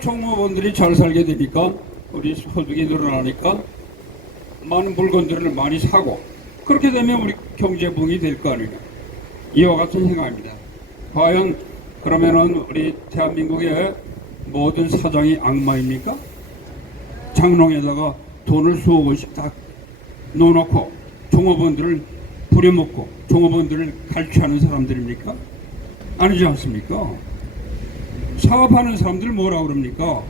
종업원들이 잘 살게 되니까 우리 소득이 늘어나니까 많은 물건들을 많이 사고 그렇게 되면 우리 경제 부흥이 될 거 아니냐? 이와 같은 생각입니다. 과연 그러면은 우리 대한민국의 모든 사장이 악마입니까? 장롱에다가 돈을 수억 원씩 다 넣어놓고 종업원들을 부려먹고 종업원들을 갈취하는 사람들입니까? 아니지 않습니까? 사업하는 사람들 뭐라 그럽니까?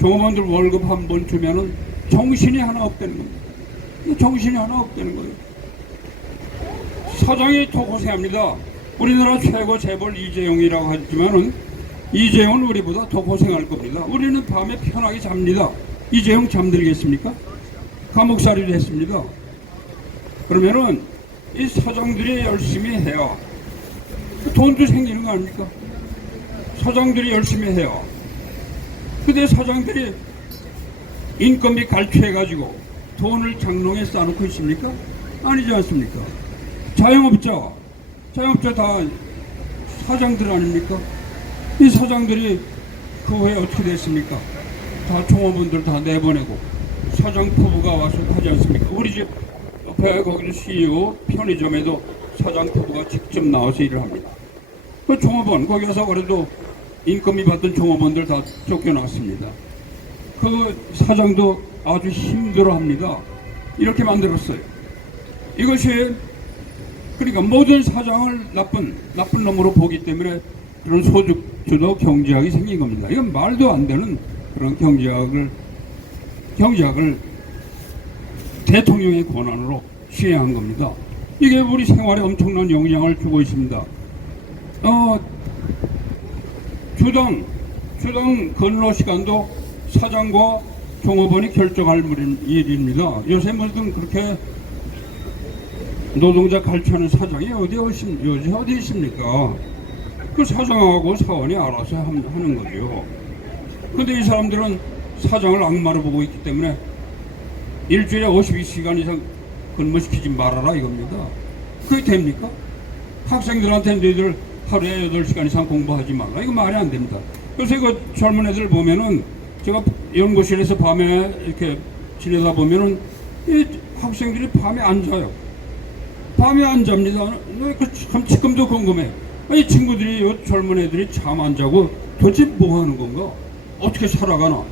종업원들 월급 한 번 주면은 정신이 하나 없다는 겁니다. 정신이 하나 없다는 거예요. 사장이 더 고생합니다. 우리나라 최고 재벌 이재용이라고 하지만은 이재용은 우리보다 더 고생할 겁니다. 우리는 밤에 편하게 잡니다. 이재용 잠들겠습니까? 감옥살이를 했습니다. 그러면은 이 사장들이 열심히 해야 돈도 생기는 거 아닙니까? 사장들이 열심히 해야. 근데 사장들이 인건비 갈취해가지고 돈을 장롱에 쌓아놓고 있습니까? 아니지 않습니까? 자영업자 다 사장들 아닙니까? 이 사장들이 그 후에 어떻게 됐습니까? 다 종업원들 다 내보내고 사장 부부가 와서 하지 않습니까? 우리 집 옆에 거기도 CEO 편의점에도 사장 부부가 직접 나와서 일을 합니다. 그 종업원 거기 가서 그래도 인건비 받던 종업원들 다 쫓겨났습니다. 그 사장도 아주 힘들어합니다. 이렇게 만들었어요. 이것이 그러니까 모든 사장을 나쁜 놈으로 보기 때문에 그런 소득주도 경제학이 생긴 겁니다. 이건 말도 안 되는 그런 경제학을 대통령의 권한으로 시행한 겁니다. 이게 우리 생활에 엄청난 영향을 주고 있습니다. 주당 근로 시간도 사장과 종업원이 결정할 일입니다. 요새 무슨 그렇게 노동자 갈취하는 사장이 어디 있습니까? 그 사장하고 사원이 알아서 하는 거죠. 근데 이 사람들은 사장을 악마로 보고 있기 때문에 일주일에 52시간 이상 근무시키지 말아라 이겁니다. 그게 됩니까? 학생들한테 너희들 하루에 8시간 이상 공부하지 말라. 이거 말이 안 됩니다. 그래서 그 젊은 애들 보면은 제가 연구실에서 밤에 이렇게 지내다 보면은 이 학생들이 밤에 안 자요. 밤에 안 잡니다. 참 지금도 궁금해. 이 친구들이, 젊은 애들이 잠 안 자고 도대체 뭐 하는 건가? 어떻게 살아가나?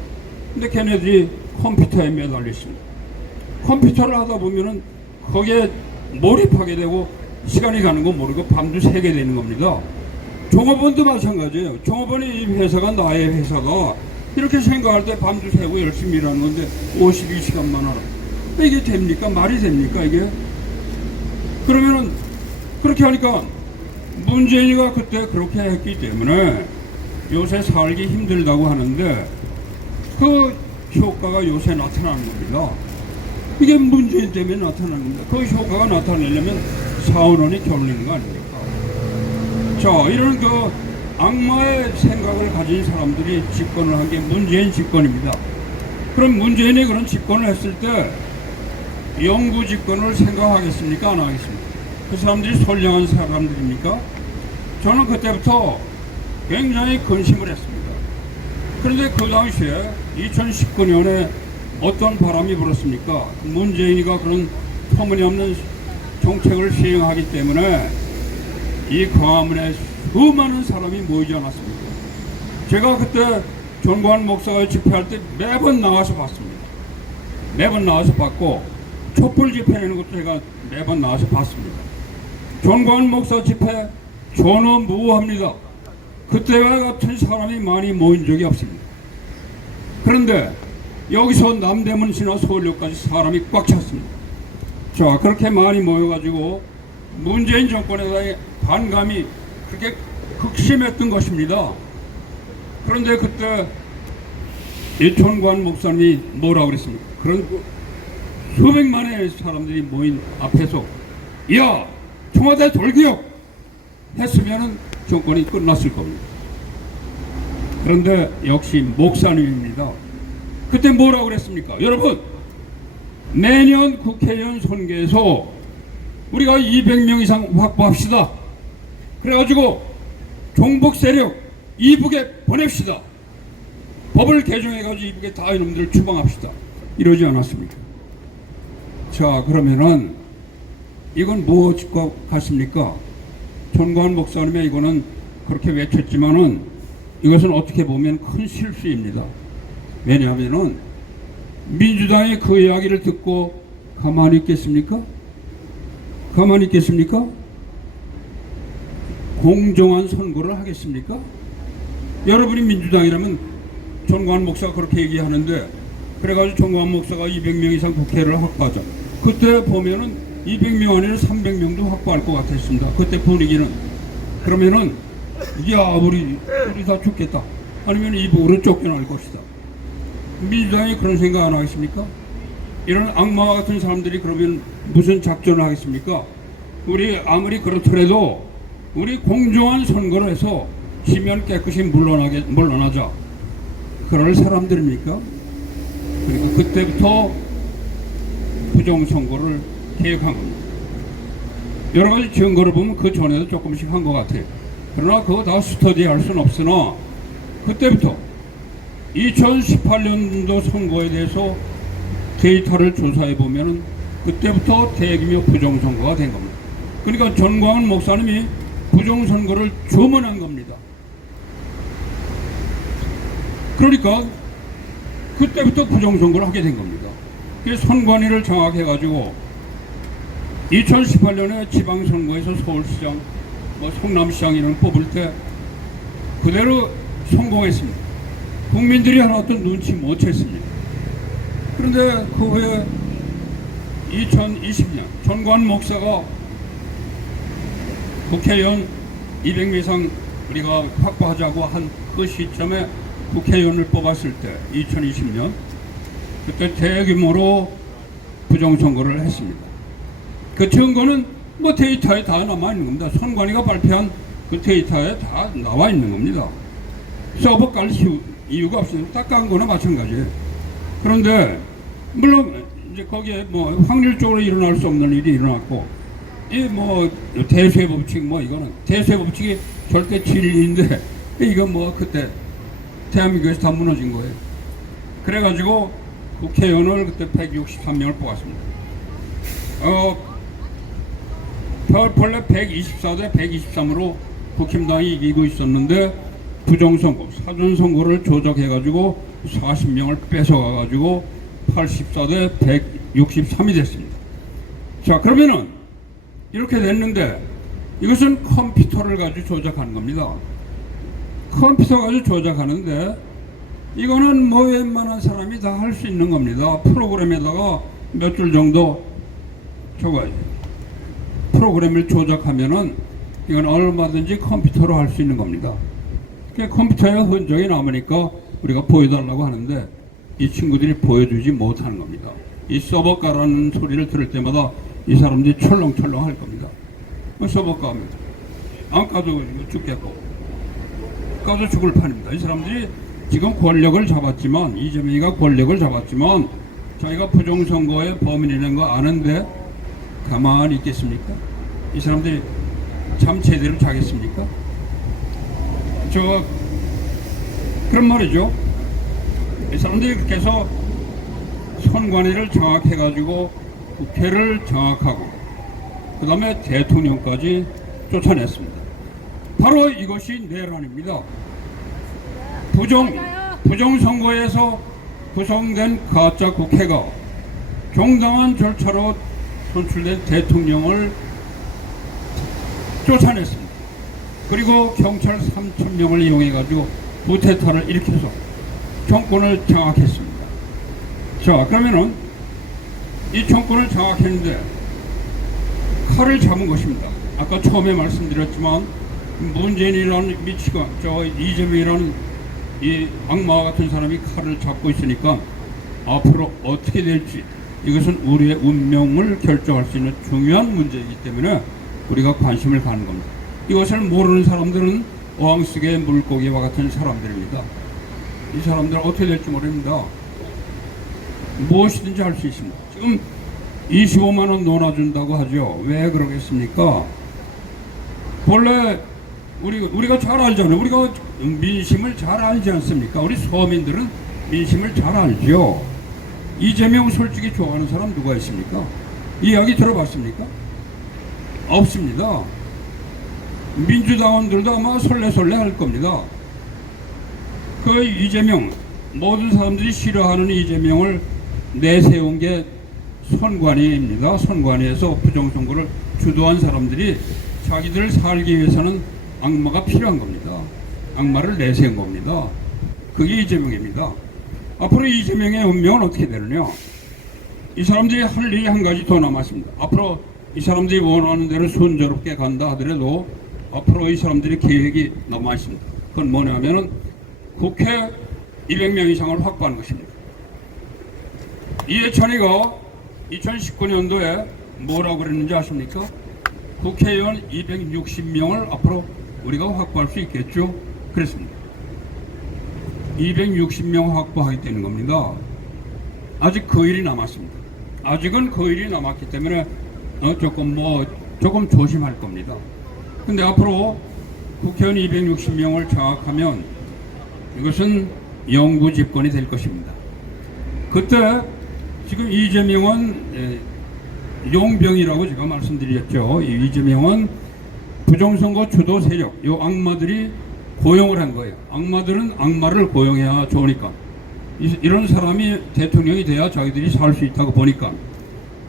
근데 걔네들이 컴퓨터에 매달려 있습니다. 컴퓨터를 하다 보면은 거기에 몰입하게 되고 시간이 가는 거 모르고 밤도 새게 되는 겁니다. 종업원도 마찬가지예요. 종업원이 이 회사가 나의 회사가 이렇게 생각할 때 밤도 새고 열심히 일하는 건데 52시간만 하라. 이게 됩니까? 말이 됩니까 이게? 그러면은 그렇게 하니까 문재인이가 그때 그렇게 했기 때문에 요새 살기 힘들다고 하는데 그 효과가 요새 나타나는 겁니다. 이게 문재인 때문에 나타나는 겁니다. 그 효과가 나타나려면 4원이 겨울리는 거 아닙니까? 자, 이런 그 악마의 생각을 가진 사람들이 집권을 한 게 문재인 집권입니다. 그럼 문재인이 그런 집권을 했을 때 영구 집권을 생각하겠습니까? 안 하겠습니까? 그 사람들이 선량한 사람들입니까? 저는 그때부터 굉장히 근심을 했습니다. 그런데 그 당시에 2019년에 어떤 바람이 불었습니까? 문재인이가 그런 터무니없는 정책을 시행하기 때문에 이 광화문에 수많은 사람이 모이지 않았습니까? 제가 그때 전광훈 목사가 집회할 때 매번 나와서 봤습니다. 매번 나와서 봤고 촛불 집회하는 것도 제가 매번 나와서 봤습니다. 전광훈 목사 집회 전원무후합니다. 그때와 같은 사람이 많이 모인 적이 없습니다. 그런데 여기서 남대문 지나 서울역까지 사람이 꽉 찼습니다. 자, 그렇게 많이 모여가지고 문재인 정권에 반감이 그렇게 극심했던 것입니다. 그런데 그때 이촌관 목사님이 뭐라고 그랬습니까? 그런 수백만의 사람들이 모인 앞에서 야, 청와대 돌기역 했으면 정권이 끝났을 겁니다. 그런데 역시 목사님입니다. 그때 뭐라고 그랬습니까? 여러분, 내년 국회의원 선거에서 우리가 200명 이상 확보합시다. 그래가지고 종북 세력 이북에 보냅시다. 법을 개정해가지고 이북에 다 이놈들 추방합시다. 이러지 않았습니까? 자, 그러면은 이건 무엇과 같습니까? 전광훈 목사님의 이거는 그렇게 외쳤지만은 이것은 어떻게 보면 큰 실수입니다. 왜냐하면은 민주당이 그 이야기를 듣고 가만히 있겠습니까? 가만히 있겠습니까? 공정한 선거를 하겠습니까? 여러분이 민주당이라면 전광훈 목사가 그렇게 얘기하는데 그래가지고 전광훈 목사가 200명 이상 국회를 확보하자. 그때 보면은 200명 아니라 300명도 확보할 것 같았습니다. 그때 분위기는. 그러면은 야, 우리 다 죽겠다. 아니면 이북으로 쫓겨날 것이다. 민주당이 그런 생각 안 하겠습니까? 이런 악마와 같은 사람들이 그러면 무슨 작전을 하겠습니까? 우리 아무리 그렇더라도 우리 공정한 선거를 해서 지면 깨끗이 물러나자. 그럴 사람들입니까? 그리고 그때부터 부정선거를 계획한 겁니다. 여러 가지 증거를 보면 그 전에도 조금씩 한 것 같아요. 그러나 그거 다 스터디할 수는 없으나 그때부터 2018년도 선거에 대해서 데이터를 조사해 보면은 그때부터 대규모 부정선거가 된 겁니다. 그러니까 전광훈 목사님이 부정선거를 주문한 겁니다. 그러니까 그때부터 부정선거를 하게 된 겁니다. 그래서 선관위를 장악해가지고 2018년에 지방선거에서 서울시장, 성남시장 이런 뽑을 때 그대로 성공했습니다. 국민들이 하나도 눈치 못 챘습니다. 그런데 그 후에 2020년 전광훈 목사가 국회의원 200명 이상 우리가 확보하자고 한 그 시점에 국회의원을 뽑았을 때 2020년 그때 대규모로 부정선거를 했습니다. 그 증거는 데이터에 다 남아있는 겁니다. 선관위가 발표한 그 데이터에 다 나와 있는 겁니다. 서버 깔 이유가 없습니다. 딱 깐 거나 마찬가지예요. 그런데 물론 이제 거기에 확률적으로 일어날 수 없는 일이 일어났고 이 대세 법칙 이거는 대세 법칙이 절대 진리인데 이건 그때 대한민국에서 다 무너진 거예요. 그래가지고 국회의원을 그때 163명을 뽑았습니다. 본래 124대 123으로 국힘당이 이기고 있었는데 부정선거, 사전선거를 조작해가지고 40명을 뺏어가가지고 84대 163이 됐습니다. 자, 그러면은 이렇게 됐는데 이것은 컴퓨터 컴퓨터를 가지고 조작하는 겁니다. 컴퓨터 가지고 조작하는데 이거는 뭐 웬만한 사람이 다 할 수 있는 겁니다. 프로그램에다가 몇 줄 정도 저거 프로그램을 조작하면은 이건 얼마든지 컴퓨터로 할 수 있는 겁니다. 컴퓨터에 흔적이 남으니까 우리가 보여달라고 하는데 이 친구들이 보여주지 못하는 겁니다. 이 서버 가라는 소리를 들을 때마다 이 사람들이 철렁철렁 할 겁니다. 서버 가입니다. 안 까도 죽겠고 까도 죽을 판입니다. 이 사람들이 지금 권력을 잡았지만 이재명이가 권력을 잡았지만 자기가 부정선거의 범인이라는 거 아는데 가만히 있겠습니까? 이 사람들이 참 제대로 자겠습니까? 그런 말이죠. 이 사람들이 그렇게 해서 선관위를 장악해가지고 국회를 장악하고 그 다음에 대통령까지 쫓아냈습니다. 바로 이것이 내란입니다. 부정선거에서 구성된 가짜 국회가 정당한 절차로 선출된 대통령을 쫓아냈습니다. 그리고 경찰 3,000명을 이용해가지고 쿠데타를 일으켜서 정권을 장악했습니다. 자, 그러면은 이 정권을 장악했는데 칼을 잡은 것입니다. 아까 처음에 말씀드렸지만 문재인이라는 미치가 이재명이라는 이 악마 같은 사람이 칼을 잡고 있으니까 앞으로 어떻게 될지 이것은 우리의 운명을 결정할 수 있는 중요한 문제이기 때문에 우리가 관심을 갖는 겁니다. 이것을 모르는 사람들은 어항속의 물고기와 같은 사람들입니다. 이 사람들은 어떻게 될지 모릅니다. 무엇이든지 할 수 있습니다. 지금 25만 원 논아준다고 하죠. 왜 그러겠습니까? 본래 우리가 잘 알잖아요. 우리가 민심을 잘 알지 않습니까? 우리 서민들은 민심을 잘 알죠. 이재명 솔직히 좋아하는 사람 누가 있습니까? 이야기 들어봤습니까? 없습니다. 민주당원들도 아마 설레설레 할 겁니다. 그 이재명, 모든 사람들이 싫어하는 이재명을 내세운 게 선관위입니다. 선관위에서 부정선거를 주도한 사람들이 자기들 살기 위해서는 악마가 필요한 겁니다. 악마를 내세운 겁니다. 그게 이재명입니다. 앞으로 이재명의 운명은 어떻게 되느냐? 이 사람들이 할 일이 한 가지 더 남았습니다. 앞으로 이 사람들이 원하는 대로 순조롭게 간다 하더라도 앞으로 이 사람들의 계획이 남아 있습니다. 그건 뭐냐면은 국회 200명 이상을 확보하는 것입니다. 이해찬이가 2019년도에 뭐라고 그랬는지 아십니까? 국회의원 260명을 앞으로 우리가 확보할 수 있겠죠? 그랬습니다. 260명 확보하게 되는 겁니다. 아직 그 일이 남았습니다. 아직은 그 일이 남았기 때문에 조금 조심할 겁니다. 근데 앞으로 국회의원 260명을 장악하면 이것은 영구 집권이 될 것입니다. 그때 지금 이재명은 용병이라고 제가 말씀드렸죠. 이재명은 부정선거 주도 세력, 이 악마들이 고용을 한 거예요. 악마들은 악마를 고용해야 좋으니까. 이런 사람이 대통령이 돼야 자기들이 살 수 있다고 보니까.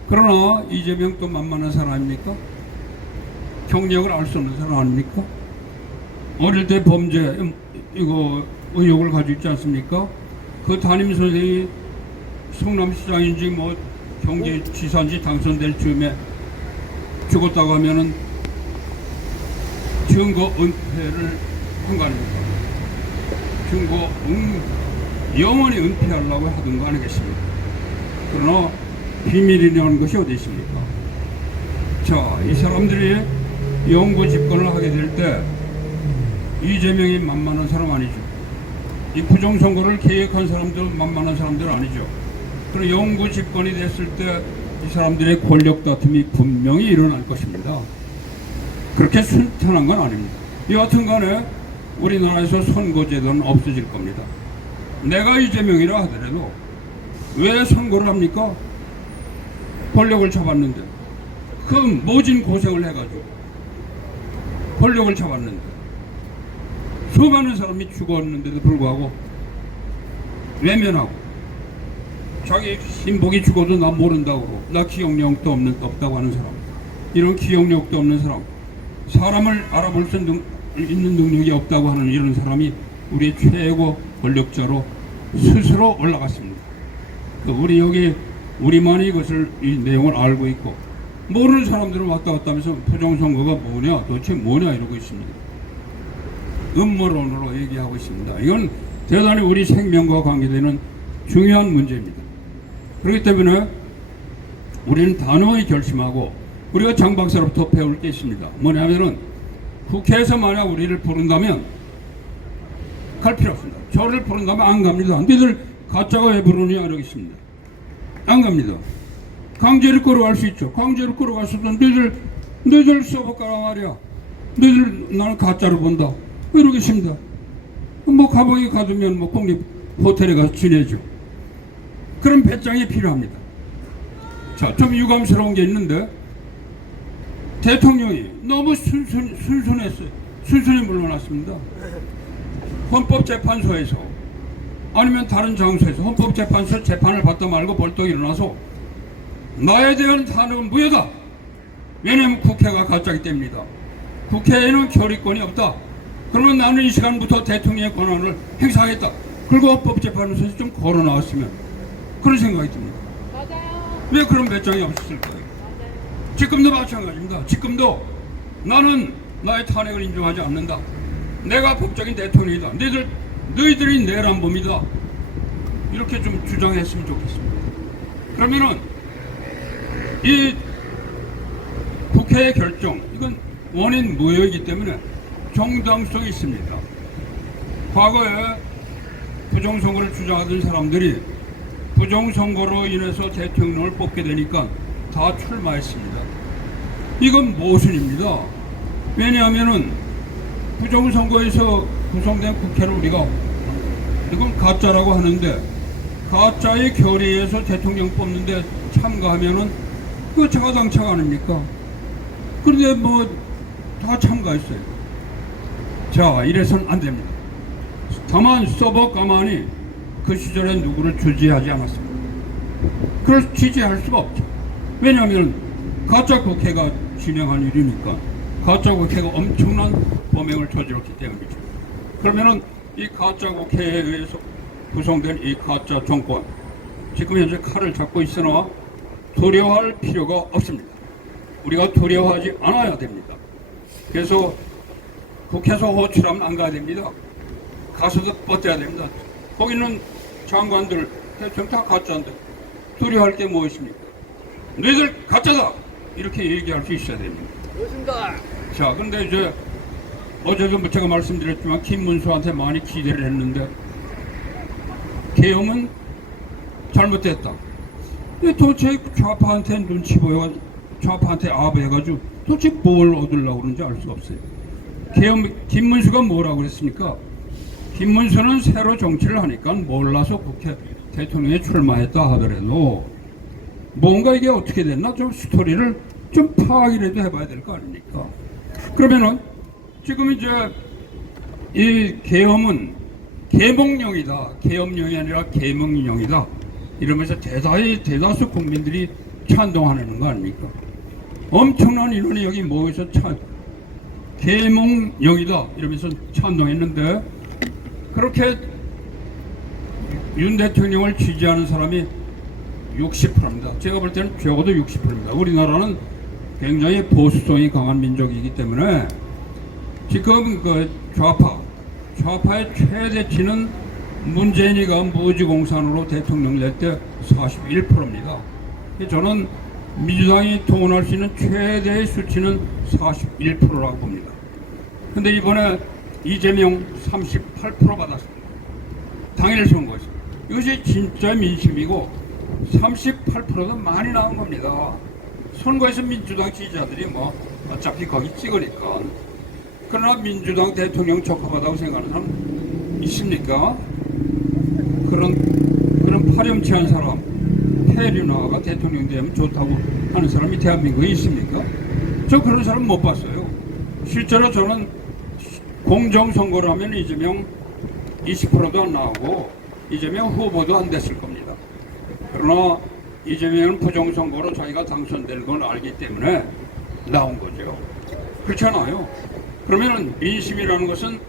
그러나 이재명 또 만만한 사람입니까? 경력을 알 수 없는 사람 아닙니까? 어릴 때 범죄 의혹을 가지고 있지 않습니까? 그 담임 선생이 성남시장인지 뭐 경기지사인지 당선될 즈음에 죽었다고 하면은 증거 은폐를 한 거 아닙니까? 증거 영원히 은폐하려고 하던 거 아니겠습니까? 그러나 비밀이라는 것이 어디 있습니까? 자, 이 사람들이 영구 집권을 하게 될 때 이재명이 만만한 사람 아니죠. 이 부정선거를 계획한 사람들 만만한 사람들 아니죠. 그리고 영구 집권이 됐을 때 이 사람들의 권력 다툼이 분명히 일어날 것입니다. 그렇게 순탄한 건 아닙니다. 여하튼 간에 우리나라에서 선거제도는 없어질 겁니다. 내가 이재명이라 하더라도 왜 선거를 합니까? 권력을 잡았는데 그 모진 고생을 해가지고 권력을 잡았는데 수많은 사람이 죽었는데도 불구하고 외면하고 자기 신복이 죽어도 나 모른다고 나 기억력도 없다고 하는 사람, 이런 기억력도 없는 사람, 사람을 알아볼 수 있는 능력이 없다고 하는 이런 사람이 우리 최고 권력자로 스스로 올라갔습니다. 우리 여기 우리만이 이것을 이 내용을 알고 있고 모르는 사람들은 왔다 갔다 하면서 부정선거가 뭐냐 도대체 뭐냐 이러고 있습니다. 음모론으로 얘기하고 있습니다. 이건 대단히 우리 생명과 관계되는 중요한 문제입니다. 그렇기 때문에 우리는 단호히 결심하고 우리가 장 박사로부터 배울 게 있습니다. 뭐냐면은 국회에서 만약 우리를 부른다면 갈 필요 없습니다. 저를 부른다면 안 갑니다. 너희들 가짜가 왜 부르느냐 이러겠습니다. 안 갑니다. 강제로 끌어갈 수 있죠. 강제로 끌어갔어도 너희들 써볼까라 말이야. 너희들 나는 가짜로 본다. 이러겠습니다. 뭐 감옥에 가두면 뭐 국립 호텔에 가서 지내죠. 그런 배짱이 필요합니다. 자, 좀 유감스러운 게 있는데 대통령이 너무 순순했어요. 순순히 물러났습니다. 헌법재판소에서 아니면 다른 장소에서 헌법재판소 재판을 받다 말고 벌떡 일어나서 나에 대한 탄핵은 무효다. 왜냐하면 국회가 가짜기 때문이다. 국회에는 결의권이 없다. 그러면 나는 이 시간부터 대통령의 권한을 행사하겠다. 그리고 헌법재판소에서 좀 걸어 나왔으면 그런 생각이 듭니다. 왜 그런 배짱이 없었을까요? 지금도 마찬가지입니다. 지금도 나는 나의 탄핵을 인정하지 않는다. 내가 법적인 대통령이다. 너희들이 내란범이다. 이렇게 좀 주장했으면 좋겠습니다. 그러면은 이 국회의 결정 이건 원인 무효이기 때문에 정당성이 있습니다. 과거에 부정선거를 주장하던 사람들이 부정선거로 인해서 대통령을 뽑게 되니까 다 출마했습니다. 이건 모순입니다. 왜냐하면은 부정선거에서 구성된 국회를 우리가 이건 가짜라고 하는데 가짜의 결의에서 대통령 뽑는데 참가하면은 그거 자가당착 아닙니까? 그런데 뭐 다 참가했어요. 자, 이래서는 안 됩니다. 다만 서버 가만히 그 시절에 누구를 지지하지 않았습니다. 그걸 지지할 수가 없죠. 왜냐하면 가짜 국회가 진행한 일이니까 가짜 국회가 엄청난 범행을 저질렀기 때문이죠. 그러면은 이 가짜 국회에 의해서 구성된 이 가짜 정권 지금 현재 칼을 잡고 있으나 두려워할 필요가 없습니다. 우리가 두려워하지 않아야 됩니다. 그래서 국회에서 호출하면 안 가야 됩니다. 가서도 뻗어야 됩니다. 거기는 장관들 대충 다 가짜인데 두려워할 게 뭐 있습니까? 너희들 가짜다! 이렇게 얘기할 수 있어야 됩니다. 그렇습니다. 자, 근데 이제 어제도 제가 말씀드렸지만 김문수한테 많이 기대를 했는데 계엄은 잘못됐다. 도대체 좌파한테 눈치 보여가지고 좌파한테 아부해가지고 도대체 뭘 얻으려고 그러는지 알 수가 없어요. 김문수가 뭐라고 그랬습니까? 김문수는 새로 정치를 하니까 몰라서 국회 대통령에 출마했다 하더라도 뭔가 이게 어떻게 됐나 좀 스토리를 좀 파악이라도 해봐야 될 거 아닙니까? 그러면은 지금 이제 이 계엄은 계몽령이다. 계엄령이 아니라 계몽령이다. 이러면서 대다수 국민들이 찬동하는 거 아닙니까? 엄청난 인원이 여기 모여서 계몽령이다. 이러면서 찬동했는데 그렇게 윤 대통령을 지지하는 사람이 60%입니다. 제가 볼 때는 적어도 60%입니다. 우리나라는 굉장히 보수성이 강한 민족이기 때문에 지금 그 좌파의 최대치는 문재인이가 무지공산으로 대통령 낼 때 41%입니다. 저는 민주당이 동원할 수 있는 최대의 수치는 41%라고 봅니다. 근데 이번에 이재명 38% 받았습니다. 당일 선거에서. 이것이 진짜 민심이고 38%도 많이 나온 겁니다. 선거에서 민주당 지지자들이 뭐 어차피 거기 찍으니까. 그러나 민주당 대통령 적합하다고 생각하는 사람 있습니까? 그런 파렴치한 사람, 해륜화가 대통령 되면 좋다고 하는 사람이 대한민국에 있습니까? 저 그런 사람 못 봤어요. 실제로 저는 공정선거를 하면 이재명 20%도 안 나오고 이재명 후보도 안 됐을 겁니다. 그러나 이재명은 부정선거로 자기가 당선될 걸 알기 때문에 나온 거죠. 그렇잖아요. 그러면은 민심이라는 것은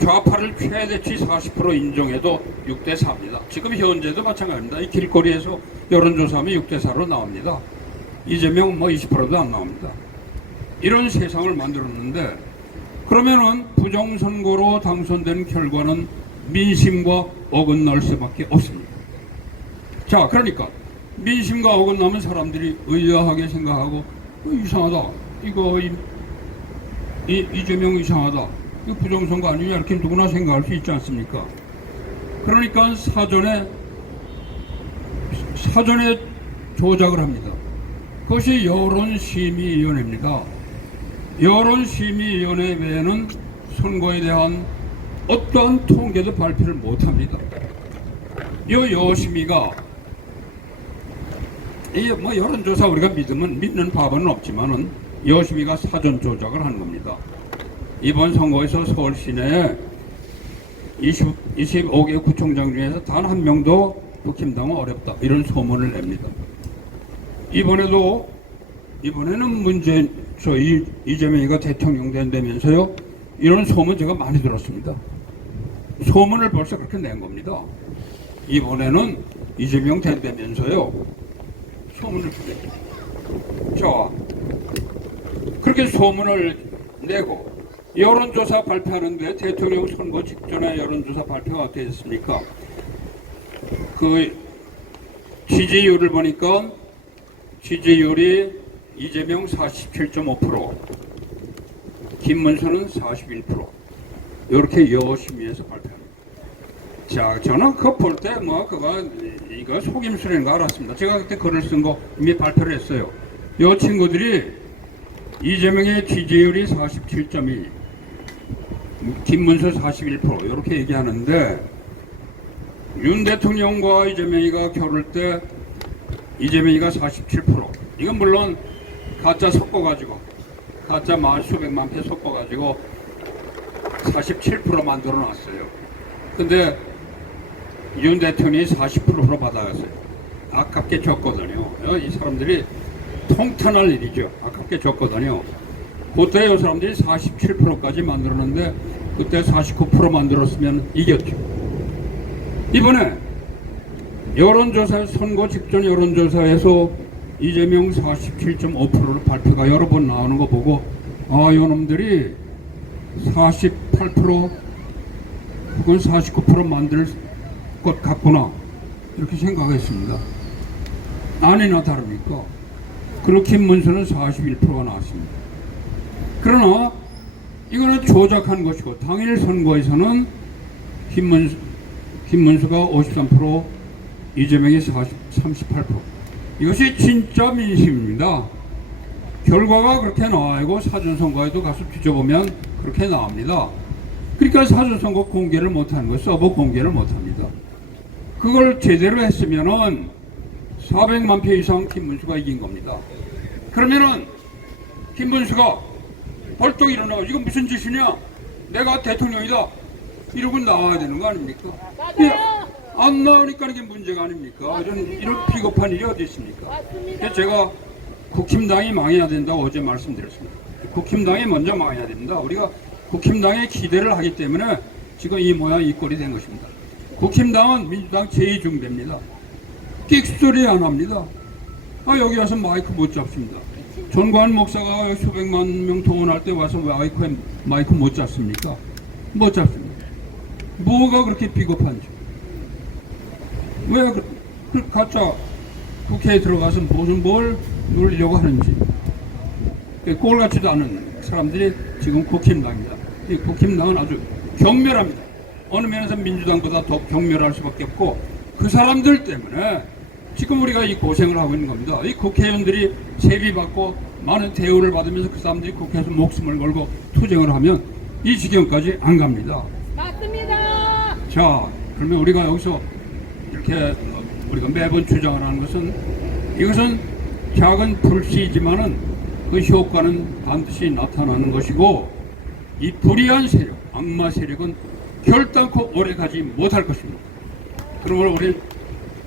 좌파를 최대치 40% 인정해도 6대 4입니다. 지금 현재도 마찬가지입니다. 이 길거리에서 여론조사하면 6대 4로 나옵니다. 이재명 뭐 20%도 안 나옵니다. 이런 세상을 만들었는데, 그러면은 부정선거로 당선된 결과는 민심과 어긋날 수밖에 없습니다. 자, 그러니까 민심과 어긋나면 사람들이 의아하게 생각하고 이상하다. 이거 이재명 이상하다. 이거 부정선거 아니냐 이렇게 누구나 생각할 수 있지 않습니까? 그러니까 사전에 조작을 합니다. 그것이 여론심의위원회입니다. 여론심의위원회 외에는 선거에 대한 어떠한 통계도 발표를 못합니다. 이 여심위가 이 뭐 여론조사 우리가 믿는 바보는 없지만은 여심위가 사전 조작을 한 겁니다. 이번 선거에서 서울 시내에 25개 구청장 중에서 단 한 명도 국힘당은 어렵다 이런 소문을 냅니다. 이번에는 이재명이가 대통령 된다면서요. 이런 소문 제가 많이 들었습니다. 소문을 벌써 그렇게 낸 겁니다. 이번에는 이재명 된다면서요. 소문을 냈죠. 자, 그렇게 소문을 내고 여론조사 발표하는데 대통령 선거 직전에 여론조사 발표가 어떻게 됐습니까? 그 지지율을 보니까 지지율이 이재명 47.5%, 김문수는 41%. 이렇게 여심위에서 발표합니다. 자, 저는 그거 볼 때 이거 속임수라는 거 알았습니다. 제가 그때 글을 쓴 거 이미 발표를 했어요. 이 친구들이 이재명의 지지율이 47.2, 김문수 41% 이렇게 얘기하는데, 윤 대통령과 이재명이가 겨룰 때 이재명이가 47%. 이건 물론 가짜 섞어가지고 가짜 수백만 표 섞어가지고 47% 만들어 놨어요. 근데 윤 대통령이 40% 받아갔어요. 아깝게 졌거든요. 이 사람들이 통탄할 일이죠. 아깝게 졌거든요. 그때 이 사람들이 47%까지 만들었는데 그때 49% 만들었으면 이겼죠. 이번에 여론조사, 선거 직전 여론조사에서 이재명 47.5%를 발표가 여러 번 나오는 거 보고, 아, 이놈들이 48% 혹은 49% 만들 것 같구나 이렇게 생각했습니다. 아니나 다릅니까? 그리고 김문수는 41%가 나왔습니다. 그러나 이거는 조작한 것이고, 당일 선거에서는 김문수가 53%, 이재명이 38%. 이것이 진짜 민심입니다. 결과가 그렇게 나와요. 사전선거에도 가서 뒤져보면 그렇게 나옵니다. 그러니까 사전선거 공개를 못하는 거예요. 서버 공개를 못합니다. 그걸 제대로 했으면은 400만 표 이상 김문수가 이긴 겁니다. 그러면은 김문수가 벌떡 일어나고 이건 무슨 짓이냐? 내가 대통령이다. 이러고 나와야 되는 거 아닙니까? 안 나오니까 이게 문제가 아닙니까? 이런 비겁한 일이 어디 있습니까? 그래서 제가 국힘당이 망해야 된다고 어제 말씀드렸습니다. 국힘당이 먼저 망해야 됩니다. 우리가 국힘당에 기대를 하기 때문에 지금 이 모양 이 꼴이 된 것입니다. 국힘당은 민주당 제2중대입니다. 끽소리 안 합니다. 여기 와서 마이크 못 잡습니다. 전관 목사가 수백만 명 동원할 때 와서 마이크 못 잡습니까? 못 잡습니다. 뭐가 그렇게 비겁한지. 왜 그 가짜 국회에 들어가서 뭘 누리려고 하는지. 꼴 같지도 않은 사람들이 지금 국힘당입니다. 이 국힘당은 아주 경멸합니다. 어느 면에서 민주당보다 더 경멸할 수밖에 없고, 그 사람들 때문에 지금 우리가 이 고생을 하고 있는 겁니다. 이 국회의원들이 세비받고 많은 대우를 받으면서 그 사람들이 국회에서 목숨을 걸고 투쟁을 하면 이 지경까지 안 갑니다. 맞습니다. 자, 그러면 우리가 여기서 이렇게 우리가 매번 주장을 하는 것은, 이것은 작은 불씨이지만은 그 효과는 반드시 나타나는 것이고, 이 불의한 세력, 악마 세력은 결단코 오래가지 못할 것입니다. 그러므로 우리는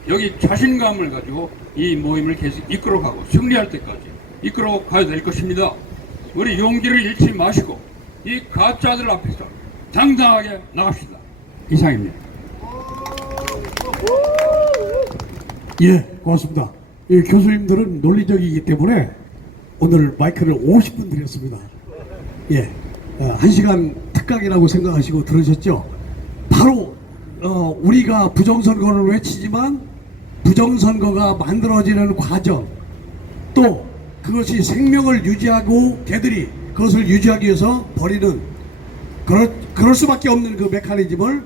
여기 자신감을 가지고 이 모임을 계속 이끌어가고 승리할 때까지 이끌어가야 될 것입니다. 우리 용기를 잃지 마시고 이 가짜들 앞에서 당당하게 나갑시다. 이상입니다. 예, 고맙습니다. 이 교수님들은 논리적이기 때문에 오늘 마이크를 50분 드렸습니다. 예, 1시간 특강이라고 생각하시고 들으셨죠? 바로 우리가 부정선거를 외치지만 부정선거가 만들어지는 과정, 또 그것이 생명을 유지하고 개들이 그것을 유지하기 위해서 벌이는 그럴 수밖에 없는 그 메커니즘을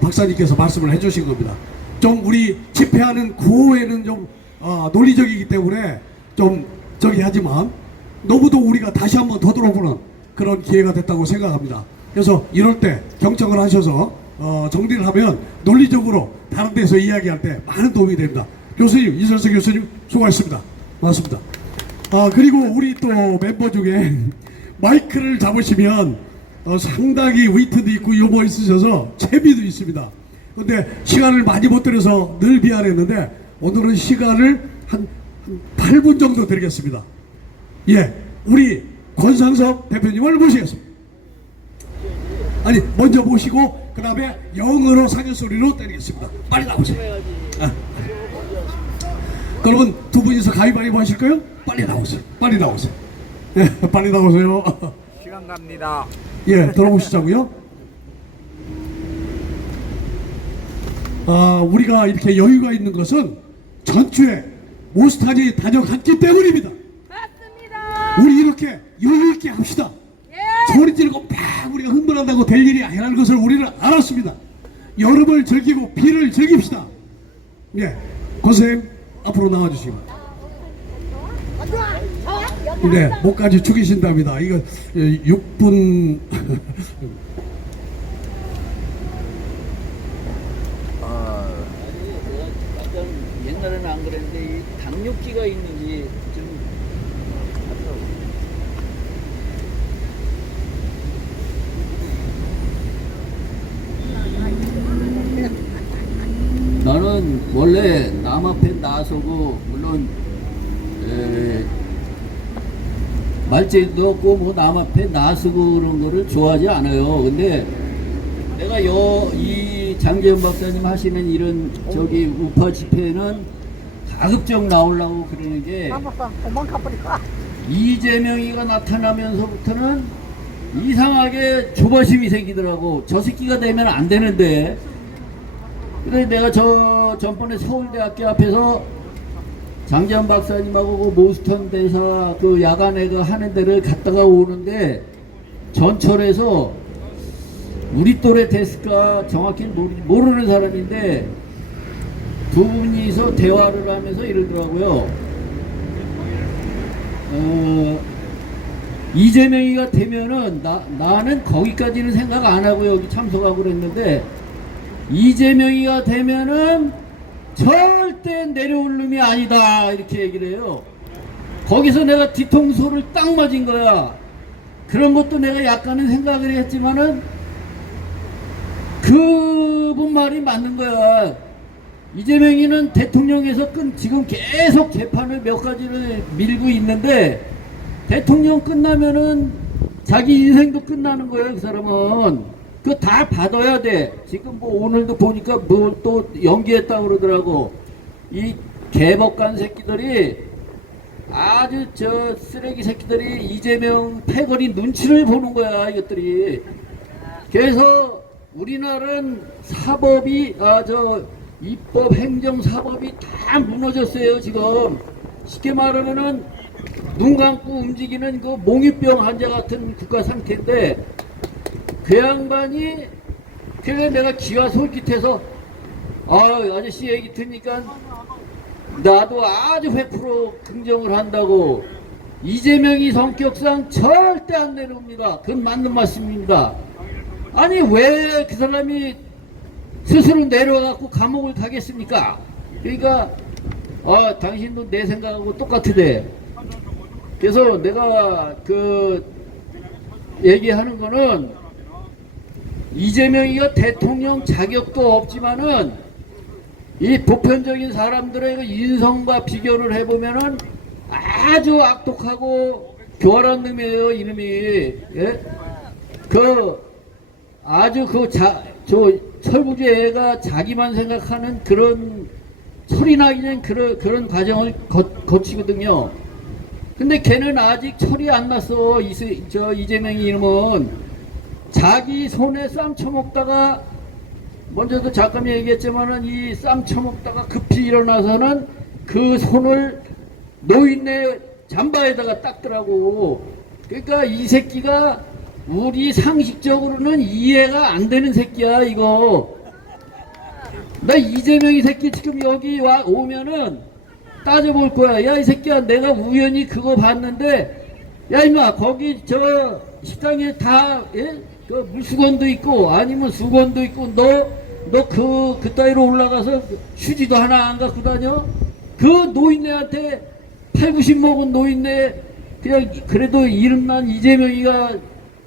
박사님께서 말씀을 해주신 겁니다. 좀 우리 집회하는 구호에는 좀 논리적이기 때문에 좀 하지만 너무도 우리가 다시 한번 되돌아보는 그런 기회가 됐다고 생각합니다. 그래서 이럴 때 경청을 하셔서 정리를 하면 논리적으로 다른 데서 이야기할 때 많은 도움이 됩니다. 교수님, 이설석 교수님 수고하셨습니다. 고맙습니다. 그리고 우리 또 멤버 중에 마이크를 잡으시면 상당히 웨이트도 있고 유머 있으셔서 재미도 있습니다. 근데 시간을 많이 못 드려서 늘 미안했는데 오늘은 시간을 한 8분 정도 드리겠습니다. 예, 우리 권상섭 대표님을 모시겠습니다. 아니, 먼저 모시고 그 다음에 영어로 상여소리로 때리겠습니다. 빨리 나오세요. 그러면 두 분이서 가위바위보 하실 거예요? 빨리 나오세요. 빨리 나오세요. 예, 빨리 나오세요. 시간 갑니다. 예, 들어보시자고요. 우리가 이렇게 여유가 있는 것은 전주에 모스탄이 다녀갔기 때문입니다. 맞습니다. 우리 이렇게 여유 있게 합시다. 예. 소리 지르고 막 우리가 흥분한다고 될 일이 아니라는 것을 우리는 알았습니다. 여름을 즐기고 비를 즐깁시다. 예, 고생 앞으로 나와주시고. 네, 목까지 죽이신답니다. 이거 6분. 옛날에는 안 그랬는데 이 당뇨기가 있는지 좀 나는 원래 남 앞에 나서고 물론 말재도 없고 뭐 남 앞에 나서고 그런 거를 좋아하지 않아요. 근데 내가 이 장재현 박사님 하시는 이런 저기 우파 집회는 가급적 나오려고 그러는 게 이재명이가 나타나면서부터는 이상하게 조바심이 생기더라고. 저 새끼가 되면 안 되는데. 그래서 내가 전번에 서울대학교 앞에서 장재현 박사님하고 그 모스턴 대사 그 야간에 그 하는 데를 갔다가 오는데 전철에서 우리 또래 됐을까 정확히 모르는 사람인데 두 분이서 대화를 하면서 이러더라고요. 이재명이가 되면은 나는 거기까지는 생각 안 하고 여기 참석하고 그랬는데 이재명이가 되면은 절대 내려올 놈이 아니다 이렇게 얘기를 해요. 거기서 내가 뒤통수를 딱 맞은 거야. 그런 것도 내가 약간은 생각을 했지만은 그분 말이 맞는 거야. 이재명이는 대통령에서 지금 계속 재판을 몇 가지를 밀고 있는데 대통령 끝나면은 자기 인생도 끝나는 거예요. 그 사람은 그거 다 받아야 돼. 지금 뭐 오늘도 보니까 뭘 또 연기했다고 그러더라고. 이 개법관 새끼들이 아주 저 쓰레기 새끼들이 이재명 패거리 눈치를 보는 거야 이것들이. 그래서 우리나라는 사법이 입법 행정 사법이 다 무너졌어요 지금. 쉽게 말하면은 눈 감고 움직이는 그 몽유병 환자 같은 국가 상태인데 그 양반이 그래 내가 기가 솔깃해서 아저씨 얘기 듣니까 나도 아주 100% 긍정을 한다고. 이재명이 성격상 절대 안 내려옵니다. 그건 맞는 말씀입니다. 아니 왜 그 사람이 스스로 내려와갖고 감옥을 가겠습니까? 그러니까 당신도 내 생각하고 똑같으대. 그래서 내가 그 얘기하는 거는 이재명이가 대통령 자격도 없지만은 이 보편적인 사람들의 그 인성과 비교를 해보면은 아주 악독하고 교활한 놈이에요, 이놈이. 예? 아주 저 철부지 애가 자기만 생각하는 그런 철이 나기 전 그런 과정을 거치거든요. 근데 걔는 아직 철이 안 났어. 이재명이 이름은 자기 손에 쌈 쳐먹다가, 먼저도 잠깐 얘기했지만은 이 쌈 쳐먹다가 급히 일어나서는 그 손을 노인네 잠바에다가 닦더라고. 그러니까 이 새끼가 우리 상식적으로는 이해가 안 되는 새끼야, 이거. 나 이재명이 새끼 지금 여기 오면은 따져볼 거야. 야, 이 새끼야, 내가 우연히 그거 봤는데, 야, 임마, 거기 저 식당에 다, 예? 그 물수건도 있고, 아니면 수건도 있고, 너 그 따위로 올라가서 휴지도 하나 안 갖고 다녀? 그 노인네한테 8, 90 먹은 노인네, 그냥 그래도 이름난 이재명이가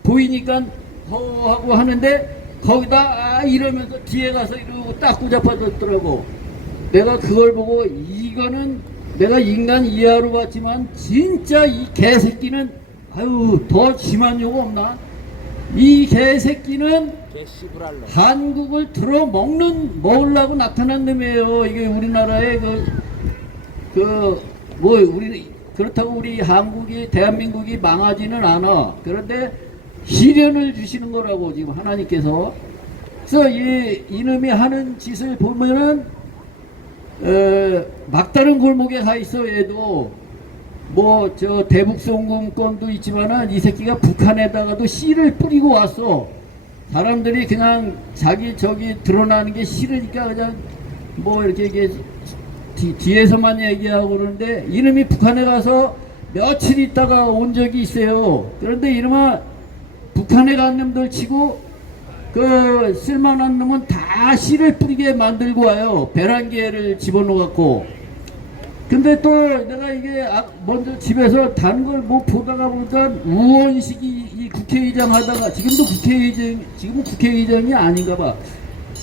보이니까 하고 하는데, 거기다 이러면서 뒤에 가서 이러고 딱 붙잡아줬더라고. 내가 그걸 보고 이거는 내가 인간 이하로 봤지만 진짜 이 개새끼는 아유 더 심한 욕 없나? 이 개새끼는 개씨부랄로. 한국을 들어 먹으려고 나타난 놈이에요. 이게 우리나라의 우리 그렇다고 우리 한국이 대한민국이 망하지는 않아. 그런데 시련을 주시는 거라고 지금 하나님께서. 그래서 이놈이 하는 짓을 보면은 막다른 골목에 가 있어. 얘도 뭐 저 대북송금권도 있지만은 이 새끼가 북한에다가도 씨를 뿌리고 왔어. 사람들이 그냥 자기 저기 드러나는 게 싫으니까 그냥 뭐 이렇게 뒤에서만 얘기하고 그러는데, 이놈이 북한에 가서 며칠 있다가 온 적이 있어요. 그런데 이놈아 북한에 간 놈들 치고 그 쓸만한 놈은 다 씨를 뿌리게 만들고 와요. 배란개를 집어넣어갖고. 근데 또 내가 이게 먼저 집에서 다른 걸 뭐 보다가 보니까 우원식이 이 국회의장 하다가, 지금은 국회의장이 아닌가 봐.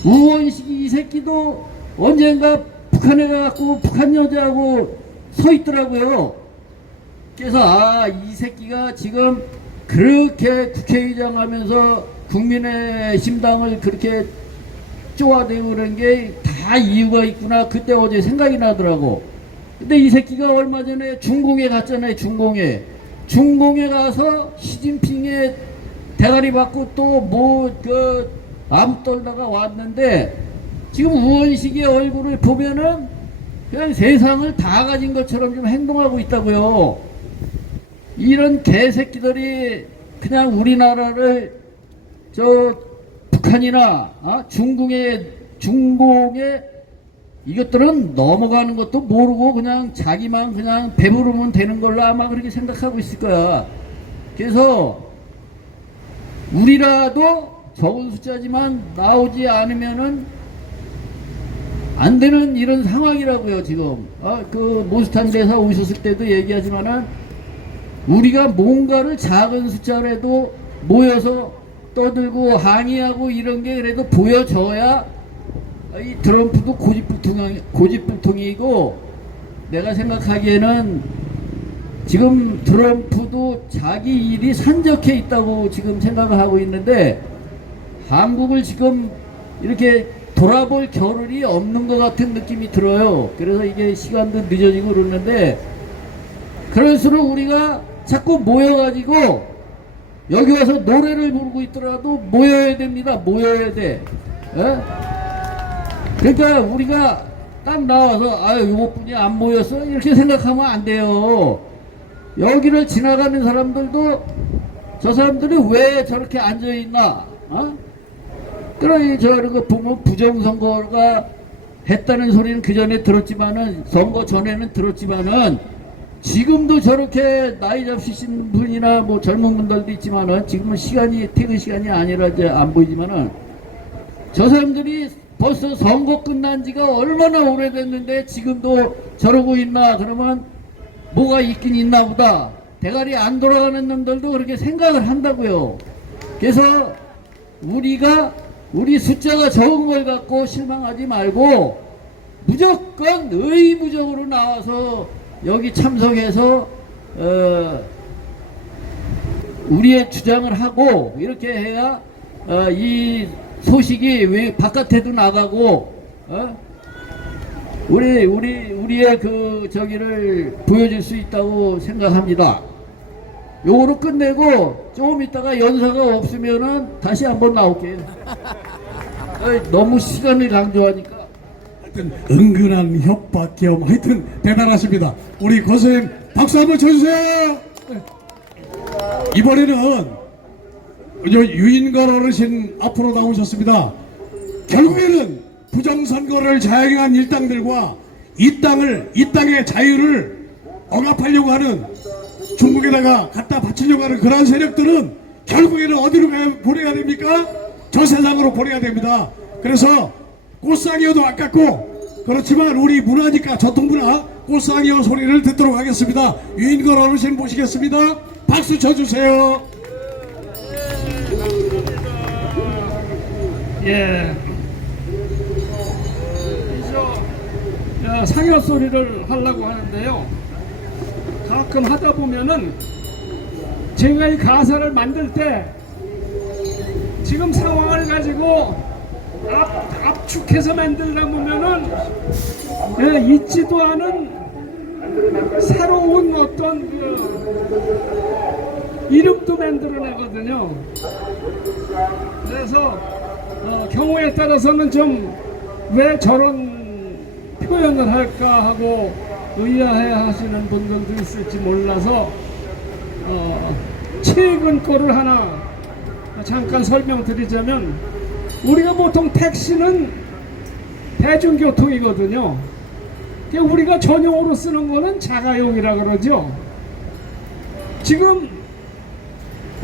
우원식이 이 새끼도 언젠가 북한에 가갖고 북한 여자하고 서 있더라고요. 그래서 이 새끼가 지금 그렇게 국회의장 하면서 국민의 심당을 그렇게 쪼아대고 그런 게 다 이유가 있구나. 그때 어제 생각이 나더라고. 근데 이 새끼가 얼마 전에 중공에 갔잖아요. 중공에 가서 시진핑의 대가리 받고 또 아부 떨다가 왔는데, 지금 우원식의 얼굴을 보면은 그냥 세상을 다 가진 것처럼 좀 행동하고 있다고요. 이런 개새끼들이 그냥 우리나라를 북한이나 중공에 이것들은 넘어가는 것도 모르고 그냥 자기만 그냥 배부르면 되는 걸로 아마 그렇게 생각하고 있을 거야. 그래서 우리라도 적은 숫자지만 나오지 않으면은 안 되는 이런 상황이라고요, 지금. 그 모스탄 대사 오셨을 때도 얘기하지만은 우리가 뭔가를 작은 숫자라도 모여서 떠들고 항의하고 이런 게 그래도 보여져야 이 트럼프도 고집불통이고, 내가 생각하기에는 지금 트럼프도 자기 일이 산적해 있다고 지금 생각을 하고 있는데, 한국을 지금 이렇게 돌아볼 겨를이 없는 것 같은 느낌이 들어요. 그래서 이게 시간도 늦어지고 그러는데, 그럴수록 우리가 자꾸 모여가지고 여기 와서 노래를 부르고 있더라도 모여야 됩니다. 모여야 돼. 그러니까 우리가 딱 나와서 요것뿐이 안 모였어 이렇게 생각하면 안 돼요. 여기를 지나가는 사람들도 저 사람들이 왜 저렇게 앉아있나? 그러니 저런 거 보면 부정선거가 했다는 소리는 그 전에 들었지만은, 선거 전에는 들었지만은, 지금도 저렇게 나이 잡수신 분이나 뭐 젊은 분들도 있지만은, 지금은 퇴근 시간이 아니라 이제 안 보이지만은, 저 사람들이 벌써 선거 끝난 지가 얼마나 오래됐는데 지금도 저러고 있나? 그러면 뭐가 있긴 있나 보다. 대가리 안 돌아가는 놈들도 그렇게 생각을 한다고요. 그래서 우리 숫자가 적은 걸 갖고 실망하지 말고 무조건 의무적으로 나와서 여기 참석해서 우리의 주장을 하고 이렇게 해야 이 소식이 왜 바깥에도 나가고 우리의 그 저기를 보여줄 수 있다고 생각합니다. 요거로 끝내고 조금 있다가 연사가 없으면은 다시 한번 나올게요. 너무 시간을 강조하니까. 하여튼 은근한 협박 겸 하여튼 대단하십니다. 우리 고쌤 박수 한번 쳐주세요. 이번에는 유인걸 어르신 앞으로 나오셨습니다. 결국에는 부정선거를 자행한 일당들과 이 땅의 자유를 억압하려고 하는, 중국에다가 갖다 바치려고 하는 그러한 세력들은 결국에는 어디로 보내야 됩니까? 저 세상으로 보내야 됩니다. 그래서 꽃상이어도 아깝고, 그렇지만 우리 문화니까, 전통문화 꽃상이어 소리를 듣도록 하겠습니다. 유인걸 어르신 모시겠습니다. 박수 쳐주세요. 예. 상여 소리를 하려고 하는데요. 가끔 하다 보면은 제가 이 가사를 만들 때 지금 상황을 가지고 압축해서 만들다 보면은 있지도 않은 새로운 어떤 이름도 만들어내거든요. 그래서 경우에 따라서는 좀 왜 저런 표현을 할까 하고 의아해 하시는 분들도 있을지 몰라서 최근 거를 하나 잠깐 설명드리자면, 우리가 보통 택시는 대중교통이거든요. 우리가 전용으로 쓰는 거는 자가용이라 그러죠. 지금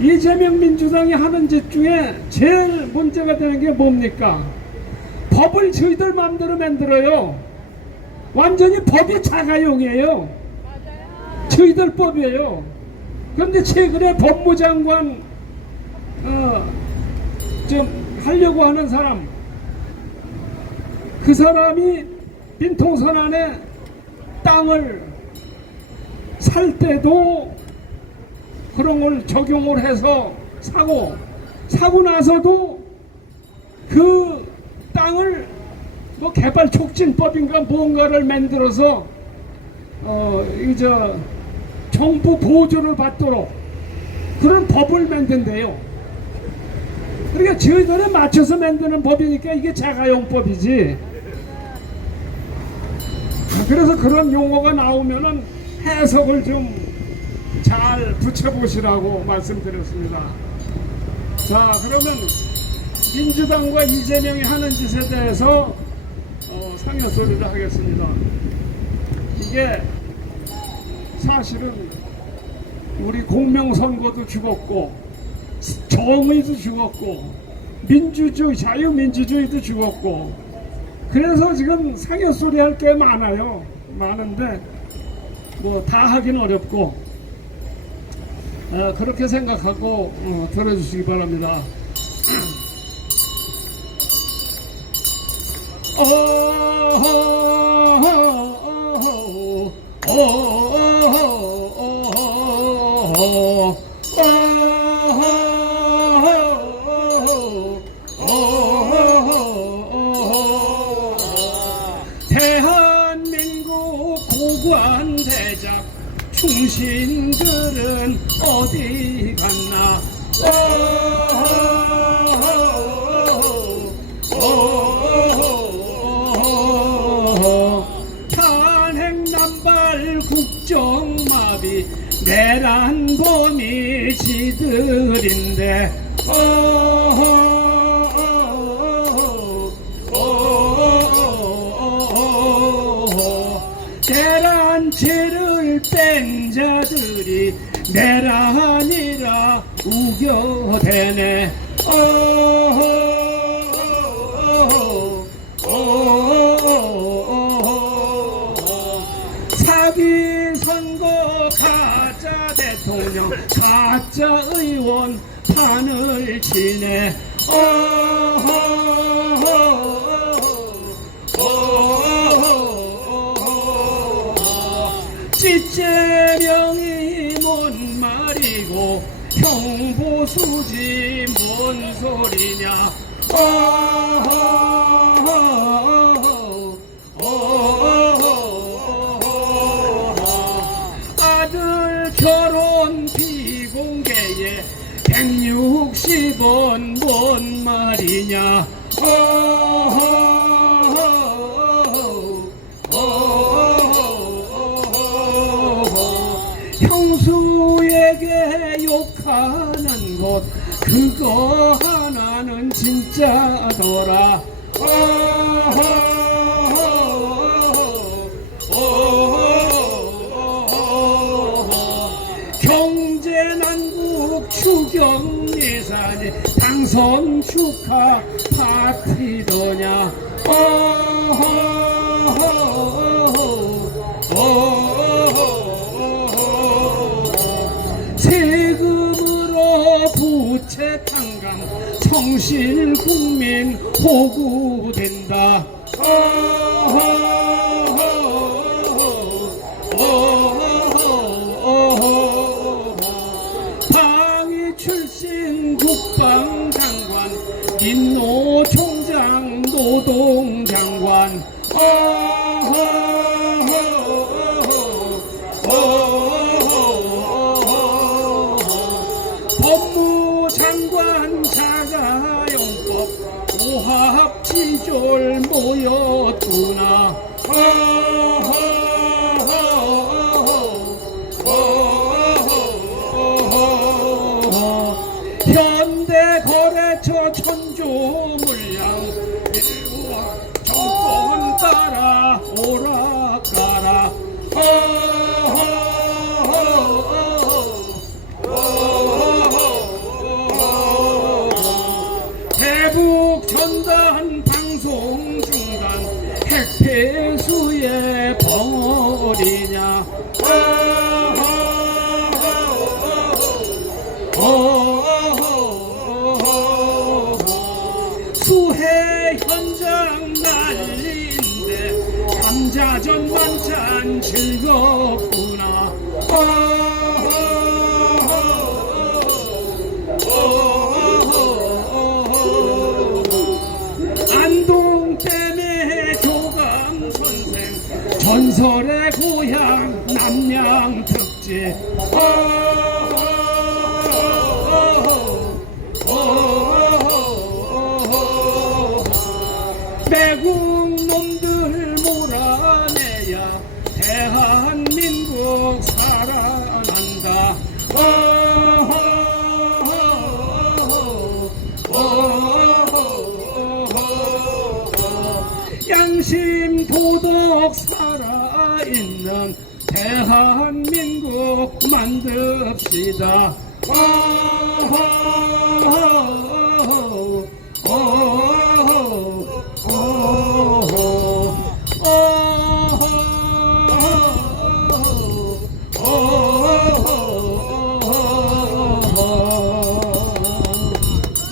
이재명 민주당이 하는 짓 중에 제일 문제가 되는 게 뭡니까? 법을 저희들 마음대로 만들어요. 완전히 법이 자가용이에요. 저희들 법이에요. 그런데 최근에 법무장관 좀 하려고 하는 사람, 그 사람이 빈통선 안에 땅을 살 때도 그런 걸 적용을 해서 사고 나서도 그 땅을 뭐 개발 촉진법인가 뭔가를 만들어서 정부 보조를 받도록 그런 법을 만든대요. 그러니까 저희들에 맞춰서 만드는 법이니까 이게 자가용법이지. 그래서 그런 용어가 나오면은 해석을 좀 잘 붙여보시라고 말씀드렸습니다. 자, 그러면 민주당과 이재명이 하는 짓에 대해서 상여 소리를 하겠습니다. 이게 사실은 우리 공명선거도 죽었고, 정의도 죽었고, 민주주의, 자유민주주의도 죽었고, 그래서 지금 상여 소리 할 게 많아요. 많은데 뭐 다 하긴 어렵고, 그렇게 생각하고 들어주시기 바랍니다. 대한민국 고관대작 충신들은 어디 갔나? 탄핵난발 국정마비 내란 범위 지들인데 대란죄를 뺀 자들이 내란이라 우겨대네. 사기 선거 가짜 대통령 가짜 의원 판을 치네. 이재명이 뭔 말이고 형 아프지 뭔 소리냐 아들 결혼 비공개에 160원 뭔 말이냐 형수에게 욕하는 것 그거 하나는 진짜더라 경제난국 추경예산이 당선 축하 파티더냐 세금으로 부채 탕감 성실 국민 호구된다 방위 출신 국방장관 민노 총장 노동장관 법무장관 자가용법 오합지졸 모였구나 현대거래처 천조물량 일부와 정권 따라 오락가라 대북 전단 방송 중단 핵폐수의 벙어리냐 수해 현장 난리인데 감자전 만찬 즐겁구나 안동댐의 교감 선생 전설의 고향 남양 특집 매국 놈들 몰아내야 대한민국 살아난다 양심 도덕 살아있는 대한민국 만듭시다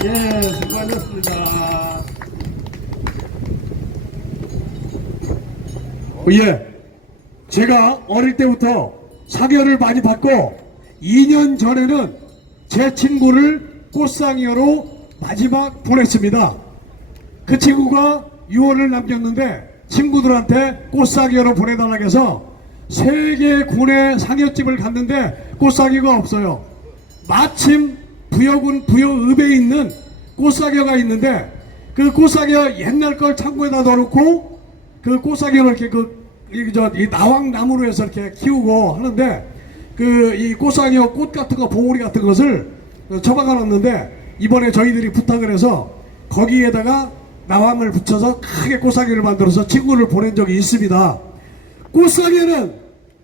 예, 수고하셨습니다. 예, 제가 어릴 때부터 사견을 많이 받고 2년 전에는 제 친구를 꽃상여로 마지막 보냈습니다. 그 친구가 유언을 남겼는데 친구들한테 꽃상여로 보내달라고 해서 세계 군의 상여집을 갔는데 꽃상여가 없어요. 마침 부여군 부여읍에 있는 꽃상여가 있는데 그 꽃상여 옛날 걸 창고에다 넣어놓고 그 꽃상여를 이렇게 이 나왕나무로 해서 이렇게 키우고 하는데 이 꽃상여 꽃 같은 거 봉우리 같은 것을 처박아 놨는데 이번에 저희들이 부탁을 해서 거기에다가 나왕을 붙여서 크게 꽃상여를 만들어서 친구를 보낸 적이 있습니다. 꽃상여는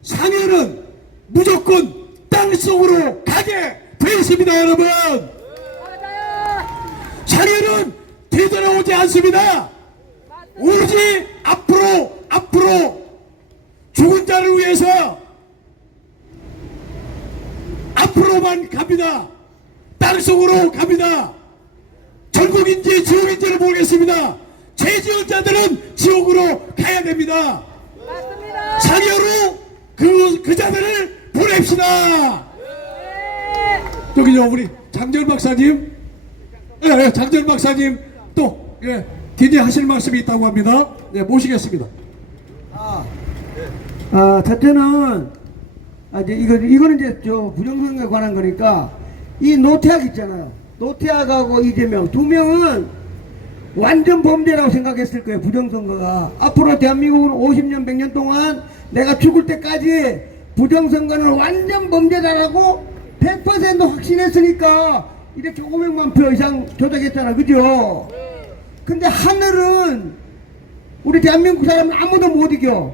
상여는 무조건 땅속으로 가게 돼 있습니다, 여러분. 상여는 되돌아오지 않습니다. 오로지 앞으로 죽은 자를 위해서 앞으로만 갑니다. 땅속으로 갑니다. 천국인지 지옥인지를 모르겠습니다. 죄 지은 자들은 지옥으로 가야 됩니다. 맞습니다. 상여로 그 자들을 보냅시다. 여기 우리 장전 박사님, 장전 박사님 또 기대하실 말씀이 있다고 합니다. 네, 모시겠습니다. 첫째는 이제 이거는 이제 저 부정선거에 관한 거니까 이 노태학 있잖아요. 노태학하고 이재명 두 명은 완전 범죄라고 생각했을 거예요. 부정선거가 앞으로 대한민국은 50년 100년 동안 내가 죽을 때까지 부정선거는 완전 범죄다라고 100% 확신했으니까 이렇게 500만 표 이상 조작했잖아, 그죠? 근데 하늘은 우리 대한민국 사람은 아무도 못 이겨.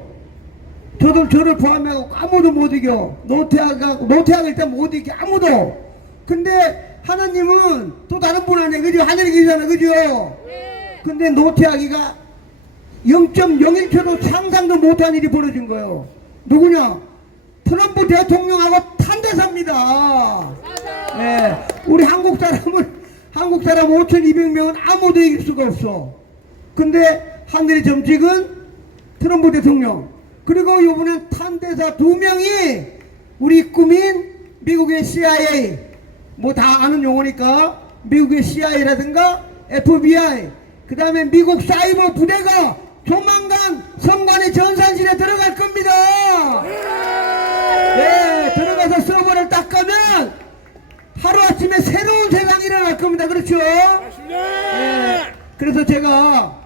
저를 포함해서 아무도 못 이겨. 노태학을 일단 못 이겨. 아무도. 근데 하나님은 또 다른 분 안에, 그죠? 하늘에 계시잖아, 그죠? 근데 노태학이가 0.01초도 상상도 못한 일이 벌어진 거예요. 누구냐? 트럼프 대통령하고 탄대사입니다. 네. 우리 한국 사람 5,200명은 아무도 이길 수가 없어. 근데 하늘의 점찍은 트럼프 대통령. 그리고 이번엔 탄대사 2명이 우리 꿈인 미국의 CIA, 뭐 다 아는 용어니까 미국의 CIA라든가 FBI, 그 다음에 미국 사이버 부대가 조만간 성관의 전산실에 들어갈 겁니다. 네, 들어가서 서버를 딱 가면 하루아침에 새로운 세상이 일어날 겁니다. 그렇죠? 네, 그래서 제가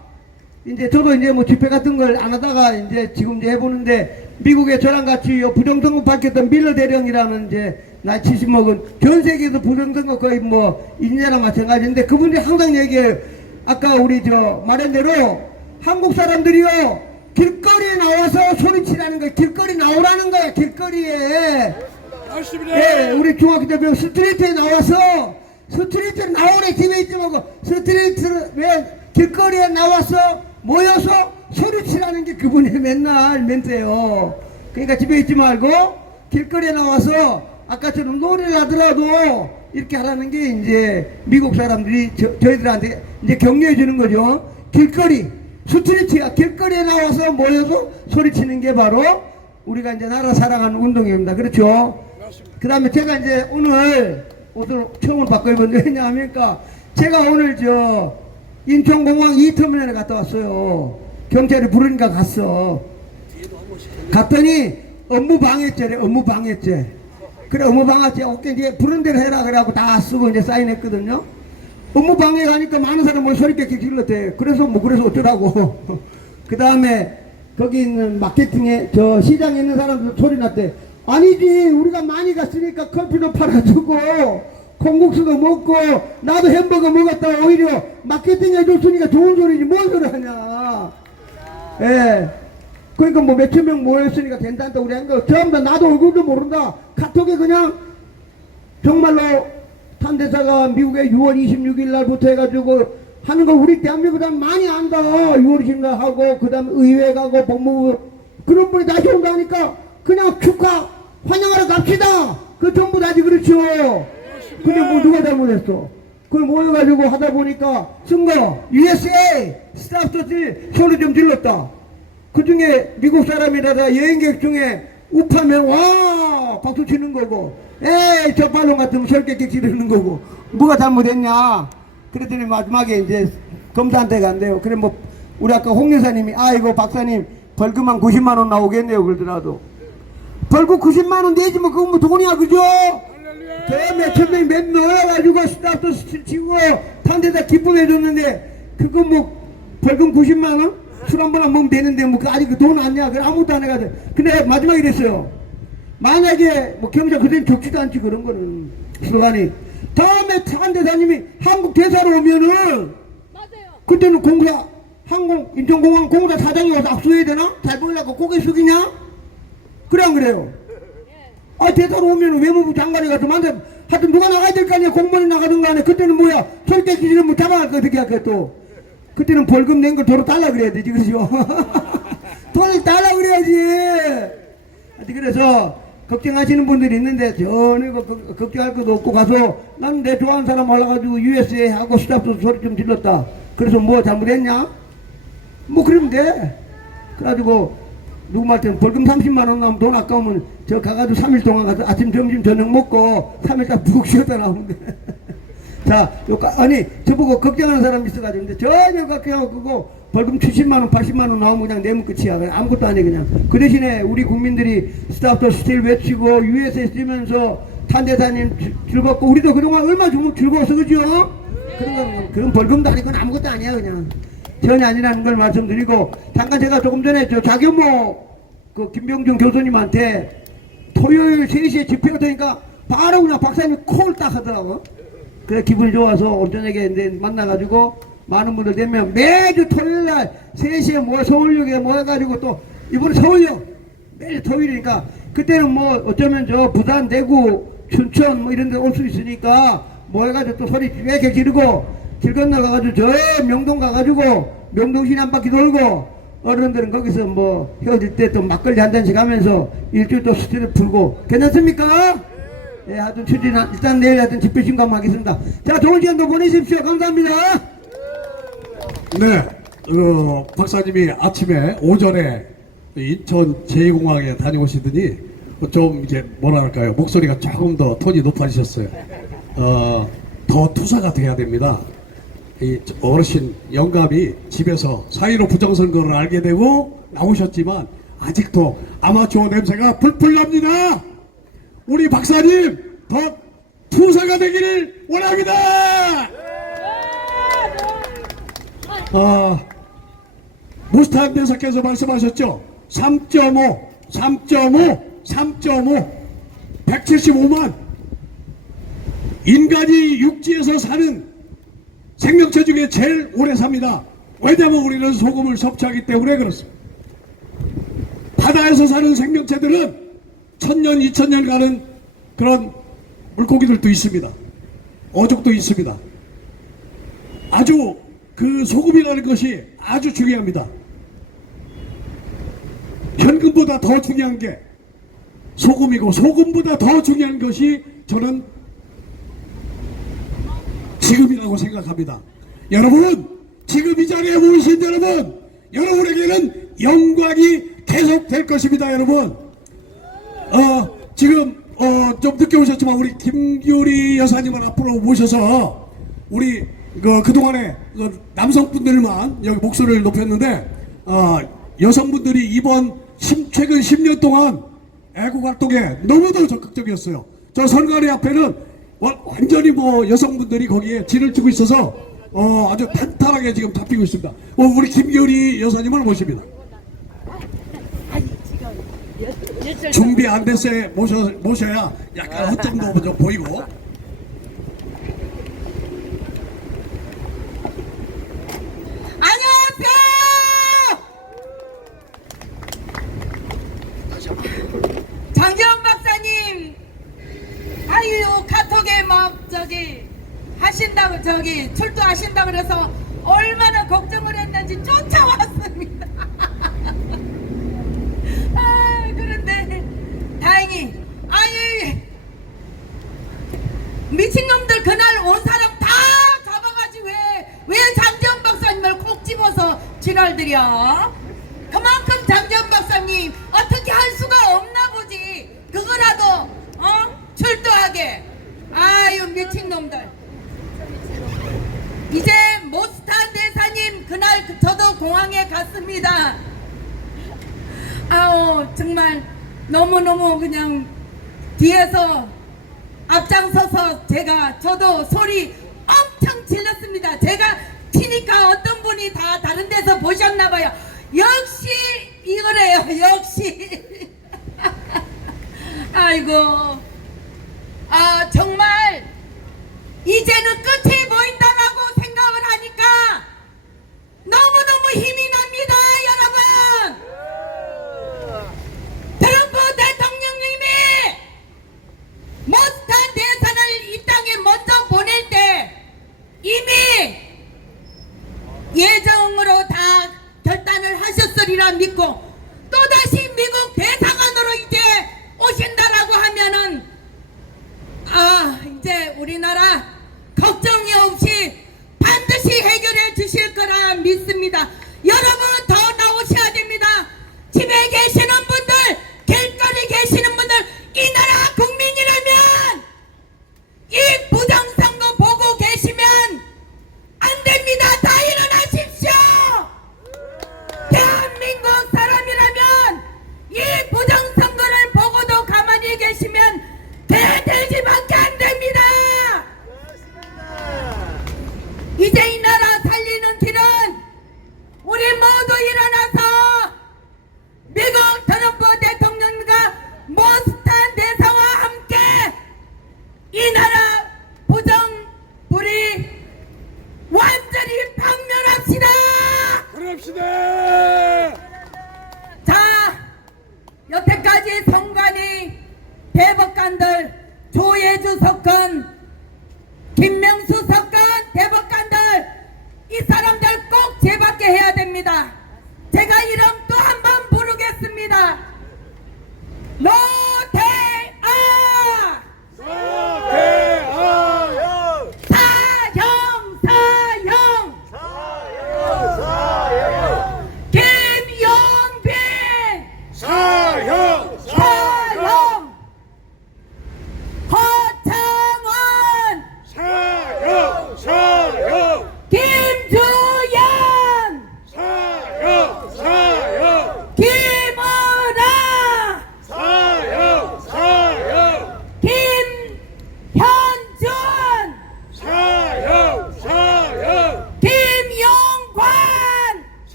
이제 저도 이제 뭐 집회 같은 걸 안 하다가 이제 지금 이제 해보는데, 미국에 저랑 같이 부정선거 밝혔던 밀러 대령이라는 이제 나이 70 먹은, 전 세계에서 부정선거 거의 뭐 인자랑 마찬가지인데, 그분들이 항상 얘기해요. 아까 우리 말한 대로 한국 사람들이요, 길거리에 나와서 소리치라는 거야. 길거리 나오라는 거야, 길거리에. 예, 우리 중학교 때 배운 스트리트에 나와서, 스트리트에 나오래, 집에 있지 말고, 왜 길거리에 나와서 모여서 소리치라는 게 그분의 맨날 멘트예요. 그러니까 집에 있지 말고 길거리에 나와서 아까처럼 노래를 하더라도 이렇게 하라는 게 이제 미국 사람들이 저희들한테 이제 격려해 주는 거죠. 길거리, 스트리트야. 길거리에 나와서 모여서 소리치는 게 바로 우리가 이제 나라 사랑하는 운동입니다. 그렇죠? 그 다음에 제가 이제 오늘 옷을 처음으로 바꿔 입었는데, 왜냐하니까 제가 오늘 인천공항 2터미널에 갔다 왔어요. 경찰이 부르니까 갔어. 갔더니 업무방해죄래, 업무방해죄. 그래, 업무방해죄, 오케이, 이제 부른 대로 해라. 그래갖고 다 쓰고 이제 사인했거든요. 업무방해 가니까 많은 사람이 소리 깨끗이 질렀대. 그래서 그래서 어쩌라고. 그 다음에 거기 있는 마케팅에, 시장에 있는 사람들 소리 났대. 아니지, 우리가 많이 갔으니까 커피도 팔아주고 콩국수도 먹고 나도 햄버거 먹었다 오히려 마케팅 해줬으니까 좋은 소리지 뭔 소리 하냐. 예. 그러니까 뭐 몇천 명 모였으니까 괜찮다 우리 한 거. 전부 다 나도 얼굴도 모른다. 카톡에 그냥 정말로 탄대사가 미국에 6월 26일 날부터 해가지고 하는 거 우리 대한민국 사람 많이 안다. 6월 20일 날 하고 그 다음 의회 가고 법무부 그런 분이 다시 온다니까 그냥 축하 환영하러 갑시다. 그 전부 다지. 그렇죠? 근데 뭐 누가 잘못했어? 그걸 모여가지고 하다 보니까 선거 USA 스타프들 소리 좀 질렀다. 그 중에 미국 사람이라다 여행객 중에 우파면 와 박수 치는 거고, 에이 저 발롱 같으면 설계객 지르는 거고, 뭐가 잘못했냐? 그랬더니 마지막에 이제 검사한테 간대요. 그래 뭐 우리 아까 홍 여사님이 아이고 박사님 벌금 한 90만 원 나오겠네요 그러더라도, 벌금 90만 원 내지 뭐 그건 뭐 돈이야, 그죠? 그 몇천 명이 몇 넣어가지고 스타트 치고 탄데다 기쁨해줬는데 그거 뭐 벌금 90만 원? 술 한 번 안 먹으면 되는데 뭐 아직 그 돈 아니야. 그래 아무것도 안 해가지고. 근데 마지막에 이랬어요. 만약에 뭐 경찰 그대는 적지도 않지 그런 거는 수간이. 다음에 탄대사님이 한국 대사로 오면은 맞아요. 그때는 공사 인천공항 공사 사장이 와서 압수해야 되나? 잘 보이려고 고개 숙이냐? 그래 안 그래요? 대사로 오면 외무부 장관이 가서 만데 하여튼 누가 나가야 될 거 아니야. 공무원이 나가든 간에. 그때는 뭐야 절대 기준은 뭐 잡아갈 거 어떻게 할까 또. 그때는 벌금 낸 걸 도로 달라 그래야 되지. 그렇죠? 돈을 달라 그래야지. 하여튼 그래서 걱정하시는 분들이 있는데 전혀 걱정할 것도 없고 가서 나는 내 좋아하는 사람 올라가지고 USA 하고 스타프 소리 좀 질렀다. 그래서 뭐 잘못했냐? 뭐 그러면 돼. 그래가지고 누구 말때는 벌금 30만 원 나오면 돈 아까우면 저 가가지고 3일 동안 가서 아침 점심 저녁 먹고 3일 딱 푹 쉬었다 나오면 돼. 자, 아니, 저보고 걱정하는 사람 있어가지고, 근데 전혀 걱정하고 그거 벌금 70만원, 80만원 나오면 그냥 내면 끝이야. 그냥 아무것도 안 해, 그냥. 그 대신에 우리 국민들이 스탑 더 스틸 외치고, USA 쓰면서 탄대사님 즐겁고, 우리도 그동안 얼마나 즐거워서, 그죠? 그런 벌금도 아니고 아무것도 아니야, 그냥. 전혀 아니라는 걸 말씀드리고, 잠깐 제가 조금 전에 저 자교모 그 김병준 교수님한테 토요일 3시에 집회가 되니까 바로 그냥 박사님이 콜 딱 하더라고. 그래 기분이 좋아서 오전에 만나가지고 많은 분들 되면 매주 토요일날 3시에 뭐 서울역에 모여가지고 또 이번에 서울역 매일 토요일이니까 그때는 뭐 어쩌면 저 부산, 대구, 춘천 뭐 이런 데 올 수 있으니까 모여가지고 또 소리 꽤 지르고 길 건너가가지고 저 명동 가가지고 명동시내 한 바퀴 돌고 어른들은 거기서 뭐 헤어질 때 또 막걸리 한 잔씩 하면서 일주일 또 스트레스 풀고 괜찮습니까? 예, 하여튼 추진, 일단 내일 하여튼 집회 신고하겠습니다. 자, 좋은 시간도 보내십시오. 감사합니다. 네, 박사님이 아침에 오전에 인천 제2공항에 다녀오시더니 좀 이제 뭐랄까요, 목소리가 조금 더 톤이 높아지셨어요. 더 투사가 돼야 됩니다. 이 어르신 영감이 집에서 4.15 부정선거를 알게 되고 나오셨지만 아직도 아마추어 냄새가 풀풀 납니다. 우리 박사님 더 투사가 되기를 원합니다. 무스탄 대사께서 말씀하셨죠. 3.5 175만 인간이 육지에서 사는 생명체 중에 제일 오래 삽니다. 왜냐하면 우리는 소금을 섭취하기 때문에 그렇습니다. 바다에서 사는 생명체들은 1000년, 2000년 가는 그런 물고기들도 있습니다. 어족도 있습니다. 아주 그 소금이라는 것이 아주 중요합니다. 현금보다 더 중요한 게 소금이고 소금보다 더 중요한 것이 저는 지금이라고 생각합니다. 여러분, 지금 이 자리에 모이신 여러분, 여러분에게는 영광이 계속 될 것입니다. 여러분, 지금 좀 늦게 오셨지만 우리 김규리 여사님을 앞으로 모셔서 우리 그동안에 남성분들만 여기 목소리를 높였는데 여성분들이 이번 최근 10년 동안 애국활동에 너무도 적극적이었어요. 저 선관위 앞에는 완전히 뭐 여성분들이 거기에 진을 치고 있어서 아주 탄탄하게 지금 잡히고 있습니다. 우리 김규리 여사님을 모십니다. 준비 안 됐어요. 모셔야 약간 허점도 좀 보이고. 장재원 박사님, 아유 카톡에 막 하신다고 출두하신다고 그래서 얼마나 걱정을 했는지 쫓아왔습니다. 그런데 다행히 미친놈들 그날 온 사람 다 잡아가지고 왜 장재원 박사님을 콕 집어서 지랄들이야? 그만큼 장재원 박사님 어떻게 할 수가 없나 보지. 그거라도 출두하게. 아유 미친놈들. 이제 모스탄 대사님 그날 저도 공항에 갔습니다. 아우 정말 너무너무 그냥 뒤에서 앞장서서 저도 소리 엄청 질렀습니다. 제가 튀니까 어떤 분이 다 다른 데서 보셨나봐요. 역시 이거래요. 역시. 아이고. 정말 이제는 끝이 보인다라고 생각을 하니까 너무너무 힘이 납니다. 여러분. 트럼프 대통령님이 모스탄 대사를 이 땅에 먼저 보낼 때 이미 예정으로 다 결단을 하셨으리라 믿고 또다시 미국 대사관으로 이제 오신다라고 하면은 이제 우리나라 걱정이 없이 반드시 해결해 주실 거라 믿습니다. 여러분 더 나오셔야 됩니다. 집에 계시는 분들, 길거리 계시는 분들, 이 나라 국민이라면 이 부정선거 보고 계시면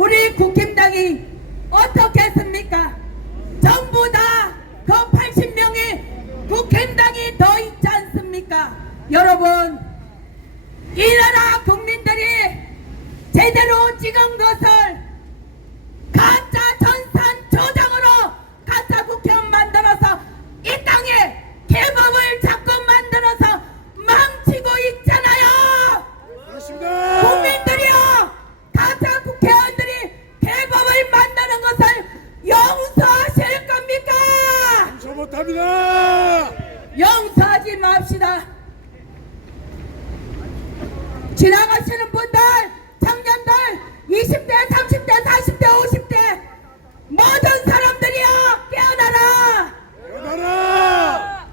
우리 국힘당이 어떻게 했습니까? 전부 다 그 80명의 국힘당이 더 있지 않습니까? 여러분, 이 나라 국민들이 제대로 찍은 것을 가짜 전산 조작으로 가짜 국회의원 만들어서 이 땅에 개법을 자꾸 만들어서 망치고 있잖아요. 맞습니다. 국민들이요, 가짜 국회의원들이 개법을 만드는 것을 용서하실 겁니까? 저 못합니다. 용서하지 맙시다. 지나가시는 분들, 청년들, 20대, 30대, 40대, 50대 모든 사람들이요, 깨어나라. 나라.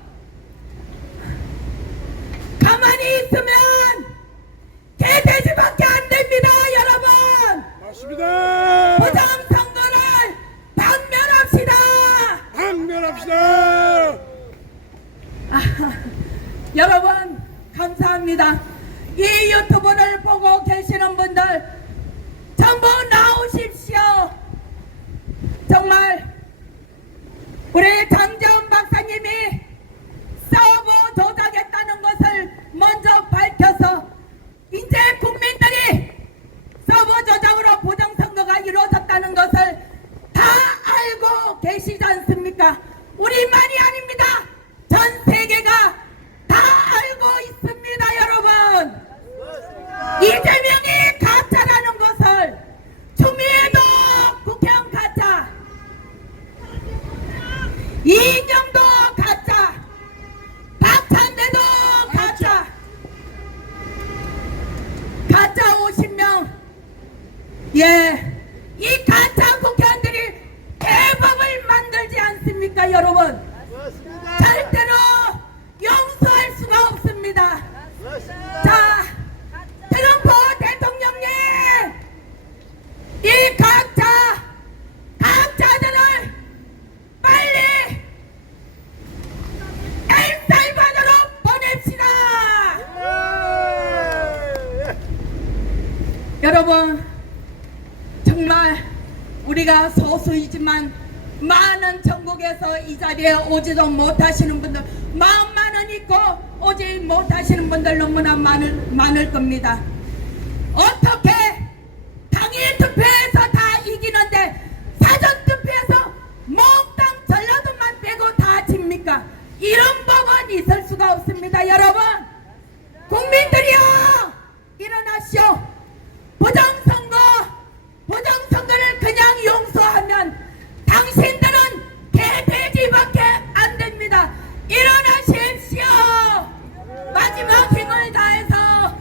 가만히 있으면 개돼지밖에 안 됩니다, 여러분. 맞습니다. 부정선거를 박멸합시다. 항면합시다. 여러분, 감사합니다. 이 유튜브를 보고 계시는 분들 전부 나오십시오. 정말 우리 장재훈 박사님이 서버 조작했다는 것을 먼저 밝혀서 이제 국민들이 서버 조작으로 부정선거가 이루어졌다는 것을 다 알고 계시지 않습니까? 우리만이 아닙니다. 전 세계가 다 알고 있습니다, 여러분. 이재명이 가짜라는 것을 추미애도 국회의원 가짜, 이인영도 가짜, 박찬대도 가짜, 가짜 50명. 예, 이 가짜 국회의원들이 대법을 만들지 않습니까, 여러분? 절대로 용서할 수가 없습니다. 자, 트럼프 대통령님, 이 가짜들을 빨리 엘살바도로 보냅시다. 여러분, 정말 우리가 소수이지만 많은 전국에서 이 자리에 오지도 못하시는 분들, 마음만은 있고 오지 못하시는 분들 너무나 많을 겁니다. 어떻게 당일 투표에서 다 이기는데 사전 투표에서 몽땅 전라도만 빼고 다 집니까? 이런 법은 있을 수가 없습니다. 여러분, 국민들이여, 일어나시오. 부정선거를 그냥 용서하면 당신들은 개돼지밖에 안 됩니다. 일어나십시오. 마지막 힘을 다해서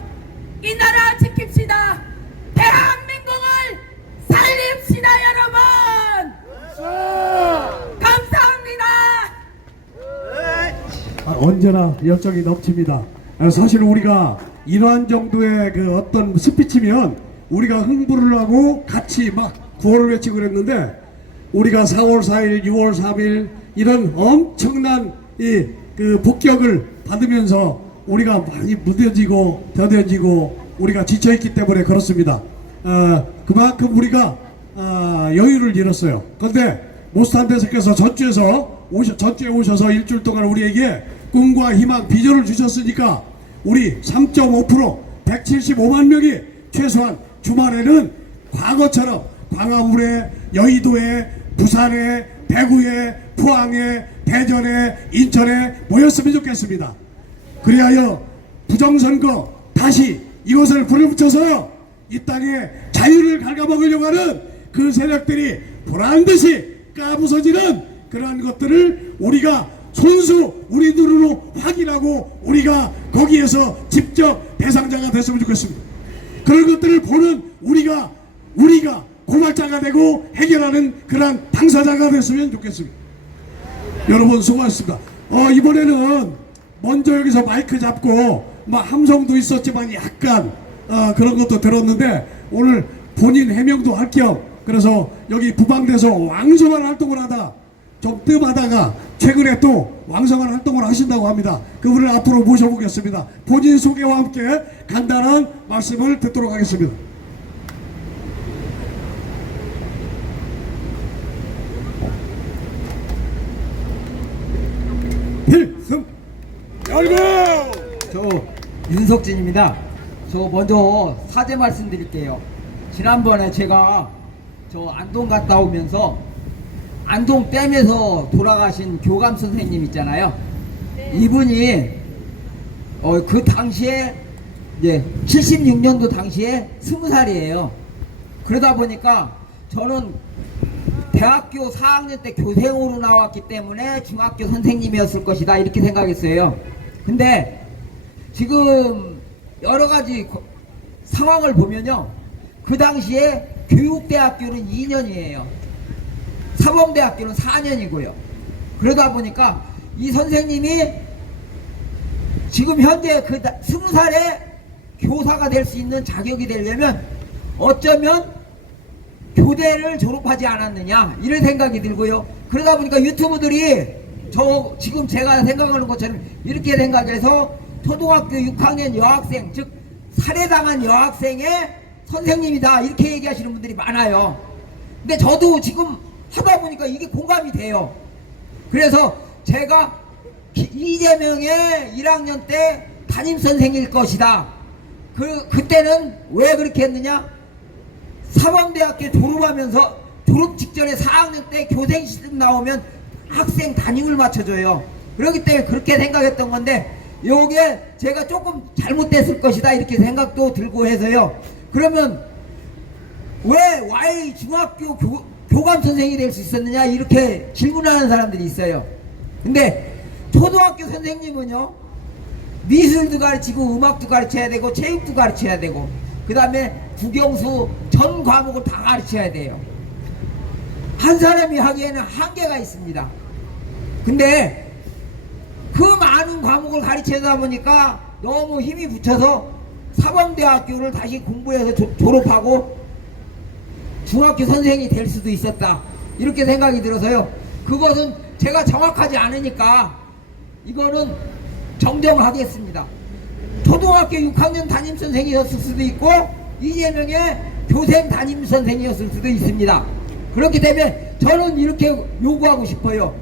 이 나라 지킵시다. 대한민국을 살립시다, 여러분. 감사합니다. 언제나 열정이 넘칩니다. 사실 우리가 이러한 정도의 그 어떤 스피치면 우리가 흥부를 하고 같이 막 구호를 외치고 그랬는데, 우리가 4월 4일, 6월 3일 이런 엄청난 이 그 폭격을 받으면서 우리가 많이 무뎌지고 더뎌지고 우리가 지쳐있기 때문에 그렇습니다. 그만큼 우리가 여유를 잃었어요. 그런데 모스탄대사께서 전주에 오셔서 일주일 동안 우리에게 꿈과 희망, 비전을 주셨으니까 우리 3.5% 175만 명이 최소한 주말에는 과거처럼 광화문에, 여의도에, 부산에, 대구에, 포항에, 대전에, 인천에 모였으면 좋겠습니다. 그리하여 부정선거 다시 이것을 불을 붙여서 이 땅에 자유를 갉아먹으려고 하는 그 세력들이 보란듯이 까부서지는 그러한 것들을 우리가 손수 우리 눈으로 확인하고 우리가 거기에서 직접 대상자가 됐으면 좋겠습니다. 그런 것들을 보는 우리가 고발자가 되고 해결하는 그러한 당사자가 됐으면 좋겠습니다. 여러분 수고하셨습니다. 이번에는 먼저 여기서 마이크 잡고 막 함성도 있었지만 약간 그런 것도 들었는데, 오늘 본인 해명도 할 겸 그래서 여기 부방돼서 왕성한 활동을 하다 좀 뜸하다가 최근에 또 왕성한 활동을 하신다고 합니다. 그분을 앞으로 모셔보겠습니다. 본인 소개와 함께 간단한 말씀을 듣도록 하겠습니다. 윤석진입니다. 저 먼저 사죄 말씀드릴게요. 지난번에 제가 저 안동 갔다 오면서 안동 댐에서 돌아가신 교감 선생님 있잖아요. 이분이 그 당시에 이제 76년도 당시에 20살이에요. 그러다 보니까 저는 대학교 4학년 때 교생으로 나왔기 때문에 중학교 선생님이었을 것이다 이렇게 생각했어요. 근데 지금 여러 가지 상황을 보면요, 그 당시에 교육대학교는 2년이에요. 사범대학교는 4년이고요. 그러다 보니까 이 선생님이 지금 현재 그 20살에 교사가 될 수 있는 자격이 되려면 어쩌면 교대를 졸업하지 않았느냐 이런 생각이 들고요. 그러다 보니까 유튜브들이 저 지금 제가 생각하는 것처럼 이렇게 생각해서 초등학교 6학년 여학생, 즉 살해당한 여학생의 선생님이다 이렇게 얘기하시는 분들이 많아요. 근데 저도 지금 하다 보니까 이게 공감이 돼요. 그래서 제가 이재명의 1학년 때 담임선생일 것이다. 그때는 왜 그렇게 했느냐? 사범대학교 졸업하면서 졸업 직전에 4학년 때 교생 시험 나오면 학생 담임을 맞춰줘요. 그렇기 때문에 그렇게 생각했던 건데 요게 제가 조금 잘못됐을 것이다 이렇게 생각도 들고 해서요. 그러면 왜 Y 중학교 교감 선생이 될 수 있었느냐 이렇게 질문하는 사람들이 있어요. 근데 초등학교 선생님은요, 미술도 가르치고 음악도 가르쳐야 되고 체육도 가르쳐야 되고 그 다음에 국영수 전 과목을 다 가르쳐야 돼요. 한 사람이 하기에는 한계가 있습니다. 근데 그 많은 과목을 가르치다 보니까 너무 힘이 붙여서 사범대학교를 다시 공부해서 졸업하고 중학교 선생이 될 수도 있었다 이렇게 생각이 들어서요. 그것은 제가 정확하지 않으니까 이거는 정정하겠습니다. 초등학교 6학년 담임선생이었을 수도 있고 이재명의 교생 담임선생이었을 수도 있습니다. 그렇기 때문에 저는 이렇게 요구하고 싶어요.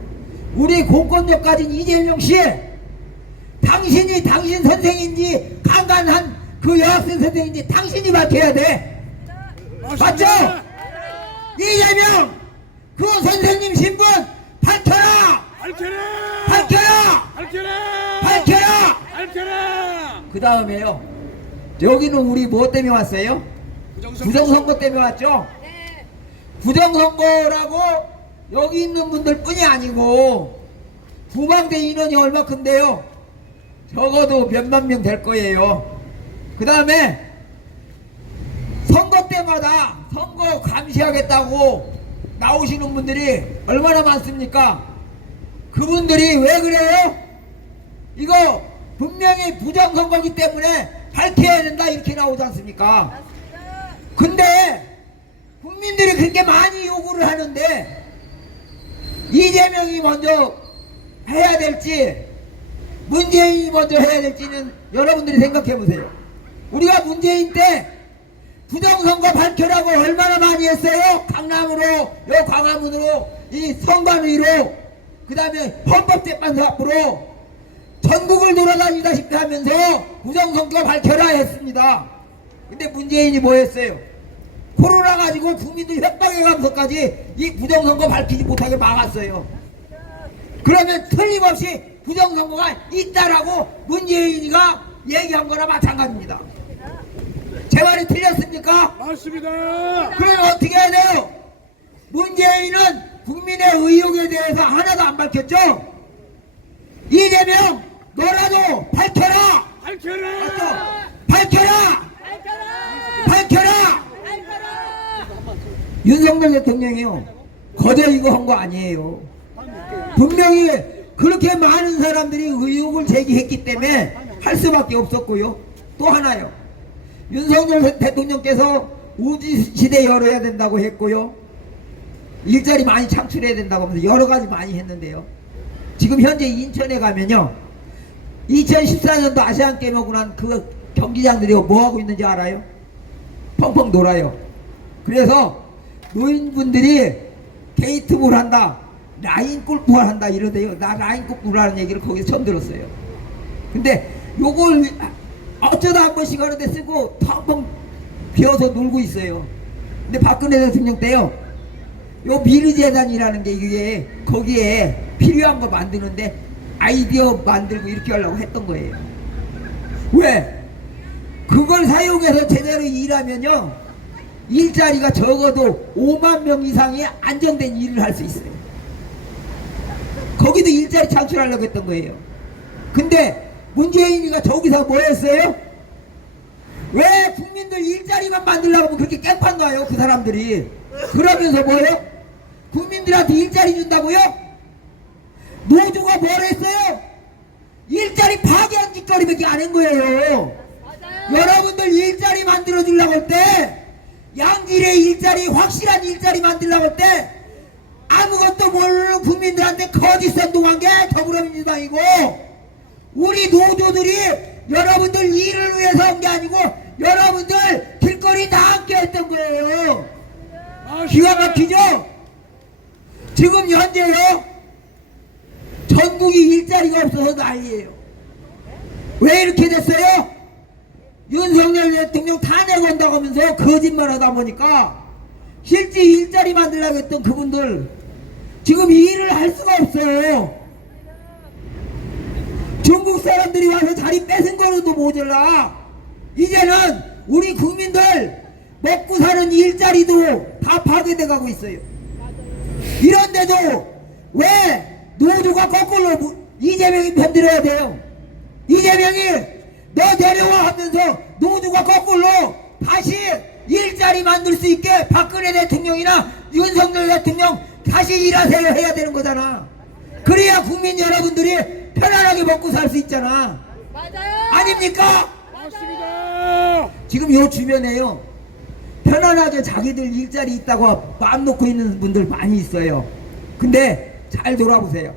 우리 공권력 가진 이재명씨, 당신이 당신 선생인지 강간한 그 여학생 선생인지 당신이 밝혀야 돼. 맞죠? 이재명 그 선생님 신분 밝혀라! 밝혀라! 그 다음에요, 여기는 우리 뭐 때문에 왔어요? 부정선거 때문에 왔죠? 부정선거라고 여기 있는 분들 뿐이 아니고 구망대 인원이 얼마큼데요? 적어도 몇만 명 될 거예요. 그 다음에 선거 때마다 선거 감시하겠다고 나오시는 분들이 얼마나 많습니까? 그분들이 왜 그래요? 이거 분명히 부정선거기 때문에 밝혀야 된다 이렇게 나오지 않습니까? 근데 국민들이 그렇게 많이 요구를 하는데 이재명이 먼저 해야 될지 문재인이 먼저 해야 될지는 여러분들이 생각해 보세요. 우리가 문재인 때 부정선거 밝혀라고 얼마나 많이 했어요? 강남으로, 요 광화문으로, 이 선관위로, 그 다음에 헌법재판소 앞으로 전국을 돌아다니다시피 하면서 부정선거 밝혀라 했습니다. 근데 문재인이 뭐 했어요? 코로나 가지고 국민들 협박해가면서까지 이 부정선거 밝히지 못하게 막았어요. 그러면 틀림없이 부정선거가 있다라고 문재인이가 얘기한 거나 마찬가지입니다. 제 말이 틀렸습니까? 맞습니다. 그럼 어떻게 해야 돼요? 문재인은 국민의 의혹에 대해서 하나도 안 밝혔죠? 이재명 너라도 밝혀라! 맞죠? 밝혀라! 윤석열 대통령이요, 거저 이거 한 거 아니에요. 분명히 그렇게 많은 사람들이 의혹을 제기했기 때문에 할 수밖에 없었고요. 또 하나요, 윤석열 대통령께서 우주시대 열어야 된다고 했고요, 일자리 많이 창출해야 된다고 하면서 여러 가지 많이 했는데요. 지금 현재 인천에 가면요, 2014년도 아시안게임 하고 난 그 경기장들이 뭐 하고 있는지 알아요? 펑펑 놀아요. 그래서 노인분들이 게이트볼 한다, 라인 골프를 한다 이러대요. 나 라인 골프를 하는 얘기를 거기서 처음 들었어요. 근데 요걸 어쩌다 한 번씩 하는데 쓰고 텅텅 비어서 놀고 있어요. 근데 박근혜 대통령 때요, 요 미르재단이라는 게 이게 거기에 필요한 거 만드는데 아이디어 만들고 이렇게 하려고 했던 거예요. 왜? 그걸 사용해서 제대로 일하면요, 일자리가 적어도 5만 명 이상의 안정된 일을 할 수 있어요. 거기도 일자리 창출하려고 했던 거예요. 근데 문재인이가 저기서 뭐 했어요? 왜 국민들 일자리만 만들려고 하면 그렇게 깽판 놔요, 그 사람들이. 그러면서 뭐예요? 국민들한테 일자리 준다고요? 노조가 뭘 했어요? 일자리 파괴한 짓거리밖에 안 한 거예요. 여러분들 일자리 만들어 주려고 할 때, 양질의 일자리, 확실한 일자리 만들려고 할 때 아무것도 모르는 국민들한테 거짓 선동한 게 더불어민주당이고, 우리 노조들이 여러분들 일을 위해서 한 게 아니고 여러분들 길거리 다 함께 했던 거예요. 기가 막히죠? 지금 현재요, 전국이 일자리가 없어서 난리예요. 왜 이렇게 됐어요? 윤석열 대통령 탄핵 온다고 하면서 거짓말 하다 보니까 실제 일자리 만들려고 했던 그분들 지금 일을 할 수가 없어요. 중국 사람들이 와서 자리 뺏은 거로도 모자라. 이제는 우리 국민들 먹고 사는 일자리도 다 파괴돼 가고 있어요. 이런데도 왜 노조가 거꾸로 이재명이 편들어야 돼요? 이재명이 너 내려와 하면서 노조가 거꾸로 다시 일자리 만들 수 있게 박근혜 대통령이나 윤석열 대통령 다시 일하세요 해야 되는 거잖아. 그래야 국민 여러분들이 편안하게 먹고 살 수 있잖아. 맞아요. 아닙니까? 맞습니다. 지금 요 주변에요, 편안하게 자기들 일자리 있다고 마음 놓고 있는 분들 많이 있어요. 근데 잘 돌아보세요.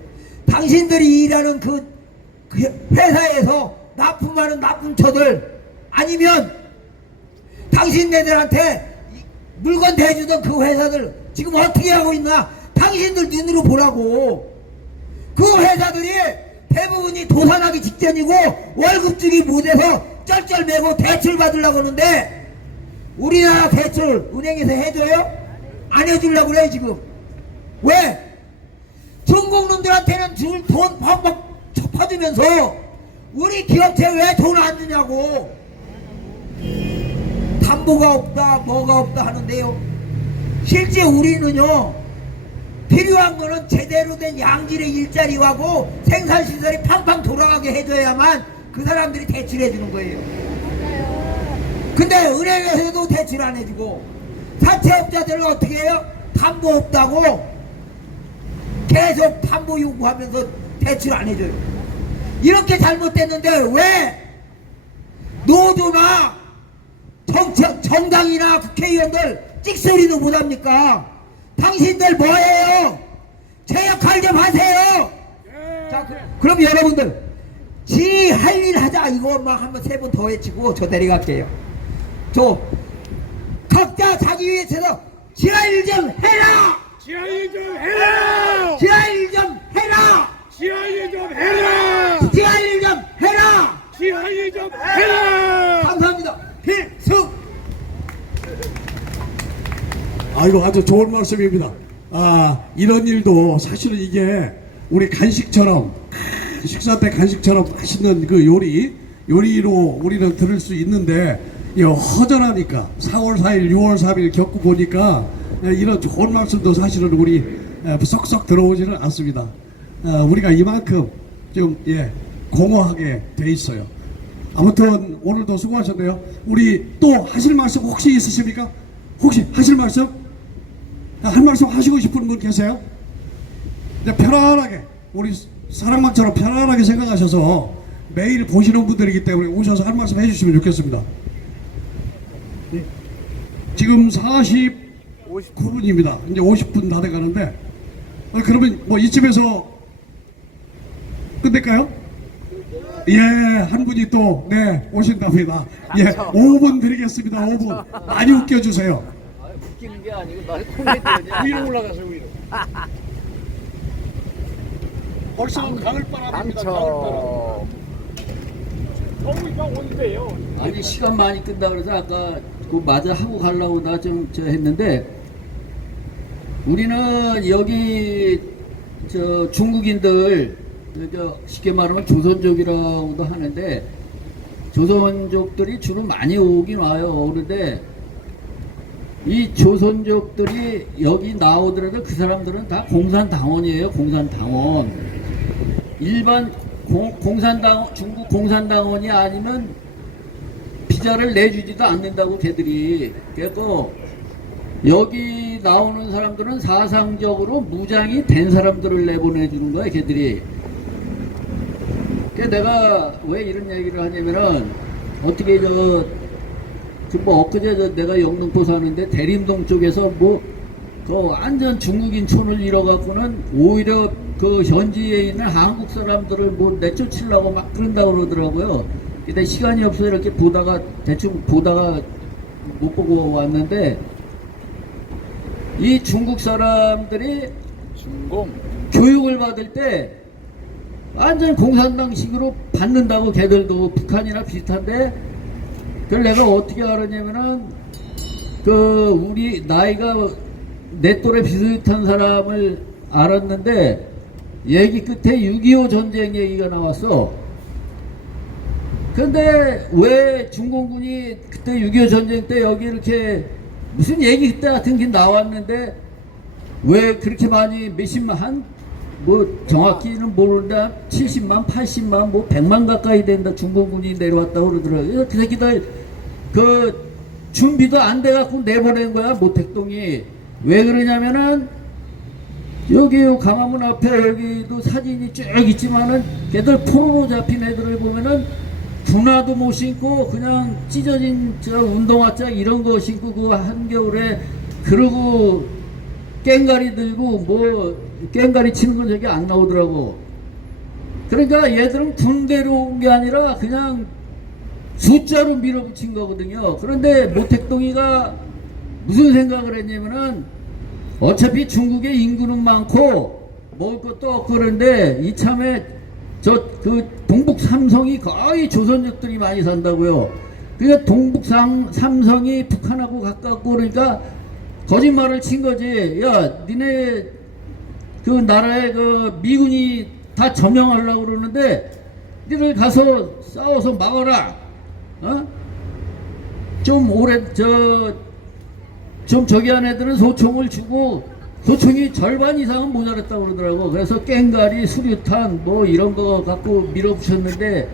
당신들이 일하는 그 회사에서 납품하는 납품처들, 아니면 당신네들한테 물건 대주던 그 회사들 지금 어떻게 하고 있나 당신들 눈으로 보라고. 그 회사들이 대부분이 도산하기 직전이고 월급 주기 못해서 쩔쩔매고 대출 받으려고 하는데, 우리나라 대출 은행에서 해줘요? 안 해주려고 그래요 지금. 왜? 중국 놈들한테는 줄 돈 팍팍 퍼주면서 우리 기업체 왜 돈 안 주냐고. 담보가 없다 뭐가 없다 하는데요, 실제 우리는요 필요한 거는 제대로 된 양질의 일자리하고 생산시설이 팡팡 돌아가게 해줘야만 그 사람들이 대출해 주는 거예요. 근데 은행에서도 대출 안 해주고 사채업자들은 어떻게 해요? 담보 없다고 계속 담보 요구하면서 대출 안 해줘요. 이렇게 잘못됐는데 왜 노조나 정당이나 국회의원들 찍소리도 못합니까? 당신들 뭐예요? 제 역할 좀 하세요. 자, 그럼 여러분들 지 할 일 하자 이거만 한번 3번 더 외치고 저 내려갈게요. 저 각자 자기 위해서 지 할 일 좀 해라. 지하일 좀 해라. 지 할 일 좀 해라. 지하일 좀 해라. 지 할 일 좀 해라. 지하일 좀 해라. 감사합니다. 필승. 아이고, 아주 좋은 말씀입니다. 이런 일도 사실은 이게 우리 간식처럼, 식사 때 간식처럼 맛있는 그 요리로 우리는 들을 수 있는데, 허전하니까 4월 4일, 6월 3일 겪고 보니까 이런 좋은 말씀도 사실은 우리 쏙쏙 들어오지는 않습니다. 우리가 이만큼 좀 공허하게 돼 있어요. 아무튼 오늘도 수고하셨네요. 우리 또 하실 말씀 혹시 있으십니까? 혹시 하실 말씀? 한 말씀 하시고 싶은 분 계세요? 이제 편안하게, 우리 사랑방처럼 편안하게 생각하셔서 매일 보시는 분들이기 때문에 오셔서 한 말씀 해주시면 좋겠습니다. 지금 49분입니다. 이제 50분 다 돼가는데, 그러면 뭐 이쯤에서 끝낼까요? 한 분이 또 오신답니다. 5분 드리겠습니다. 5분 많이 웃겨주세요. 웃기는 게 아니고 나를 코미디언이야. 위로 올라가세요 위로. 벌써 가을바람입니다. 가을바람. 당첨. 정우이가 온대요. 아니 시간 많이 끈다 그래서 아까 그 마저 하고 가려고 나 좀 저 했는데 우리는 여기 저 중국인들 저 쉽게 말하면 조선족이라고도 하는데 조선족들이 주로 많이 오긴 와요. 그런데 이 조선족들이 여기 나오더라도 그 사람들은 다 공산당원이에요. 공산당원. 일반 공산당 중국 공산당원이 아니면 비자를 내주지도 않는다고 걔들이. 그래서 여기 나오는 사람들은 사상적으로 무장이 된 사람들을 내보내주는 거야 걔들이. 그래서 내가 왜 이런 얘기를 하냐면은 어떻게 뭐 엊그제 내가 영등포 사는데 대림동 쪽에서 그 완전 중국인 촌을 잃어갖고는 오히려 그 현지에 있는 한국 사람들을 내쫓으려고 막 그런다고 그러더라고요. 근데 시간이 없어서 이렇게 대충 보다가 못 보고 왔는데 이 중국 사람들이 중공. 교육을 받을 때 완전 공산당식으로 받는다고 걔들도 북한이나 비슷한데 그걸 내가 어떻게 알았냐면은 우리 나이가 내 또래 비슷한 사람을 알았는데 얘기 끝에 6.25 전쟁 얘기가 나왔어. 근데 왜 중공군이 그때 6.25 전쟁 때 여기 이렇게 무슨 얘기 그때 같은 게 나왔는데 왜 그렇게 많이 몇십만 정확히는 모르는데 70만 80만 100만 가까이 된다 중공군이 내려왔다고 그러더라고요. 그 새끼들 준비도 안 돼갖고 내보낸 거야 모택동이. 왜 그러냐면은 여기 강화문 앞에 여기도 사진이 쭉 있지만은 걔들 포로로 잡힌 애들을 보면은 군화도 못 신고 그냥 찢어진 운동화짝 이런 거 신고 그 한겨울에 그러고 깽가리 들고 깽가리 치는 건 저기 안 나오더라고. 그러니까 얘들은 군대로 온 게 아니라 그냥 숫자로 밀어붙인 거거든요. 그런데 모택동이가 무슨 생각을 했냐면은 어차피 중국에 인구는 많고 먹을 것도 없고 그런데 이참에 동북 삼성이 거의 조선족들이 많이 산다고요. 그러니까 동북 삼성이 북한하고 가깝고 그러니까 거짓말을 친 거지. 야, 니네 그 나라에 미군이 다 점령하려고 그러는데 니들 가서 싸워서 막아라. 좀 저기 한 애들은 소총을 주고 소총이 절반 이상은 모자랐다고 그러더라고. 그래서 깽가리, 수류탄 이런 거 갖고 밀어붙였는데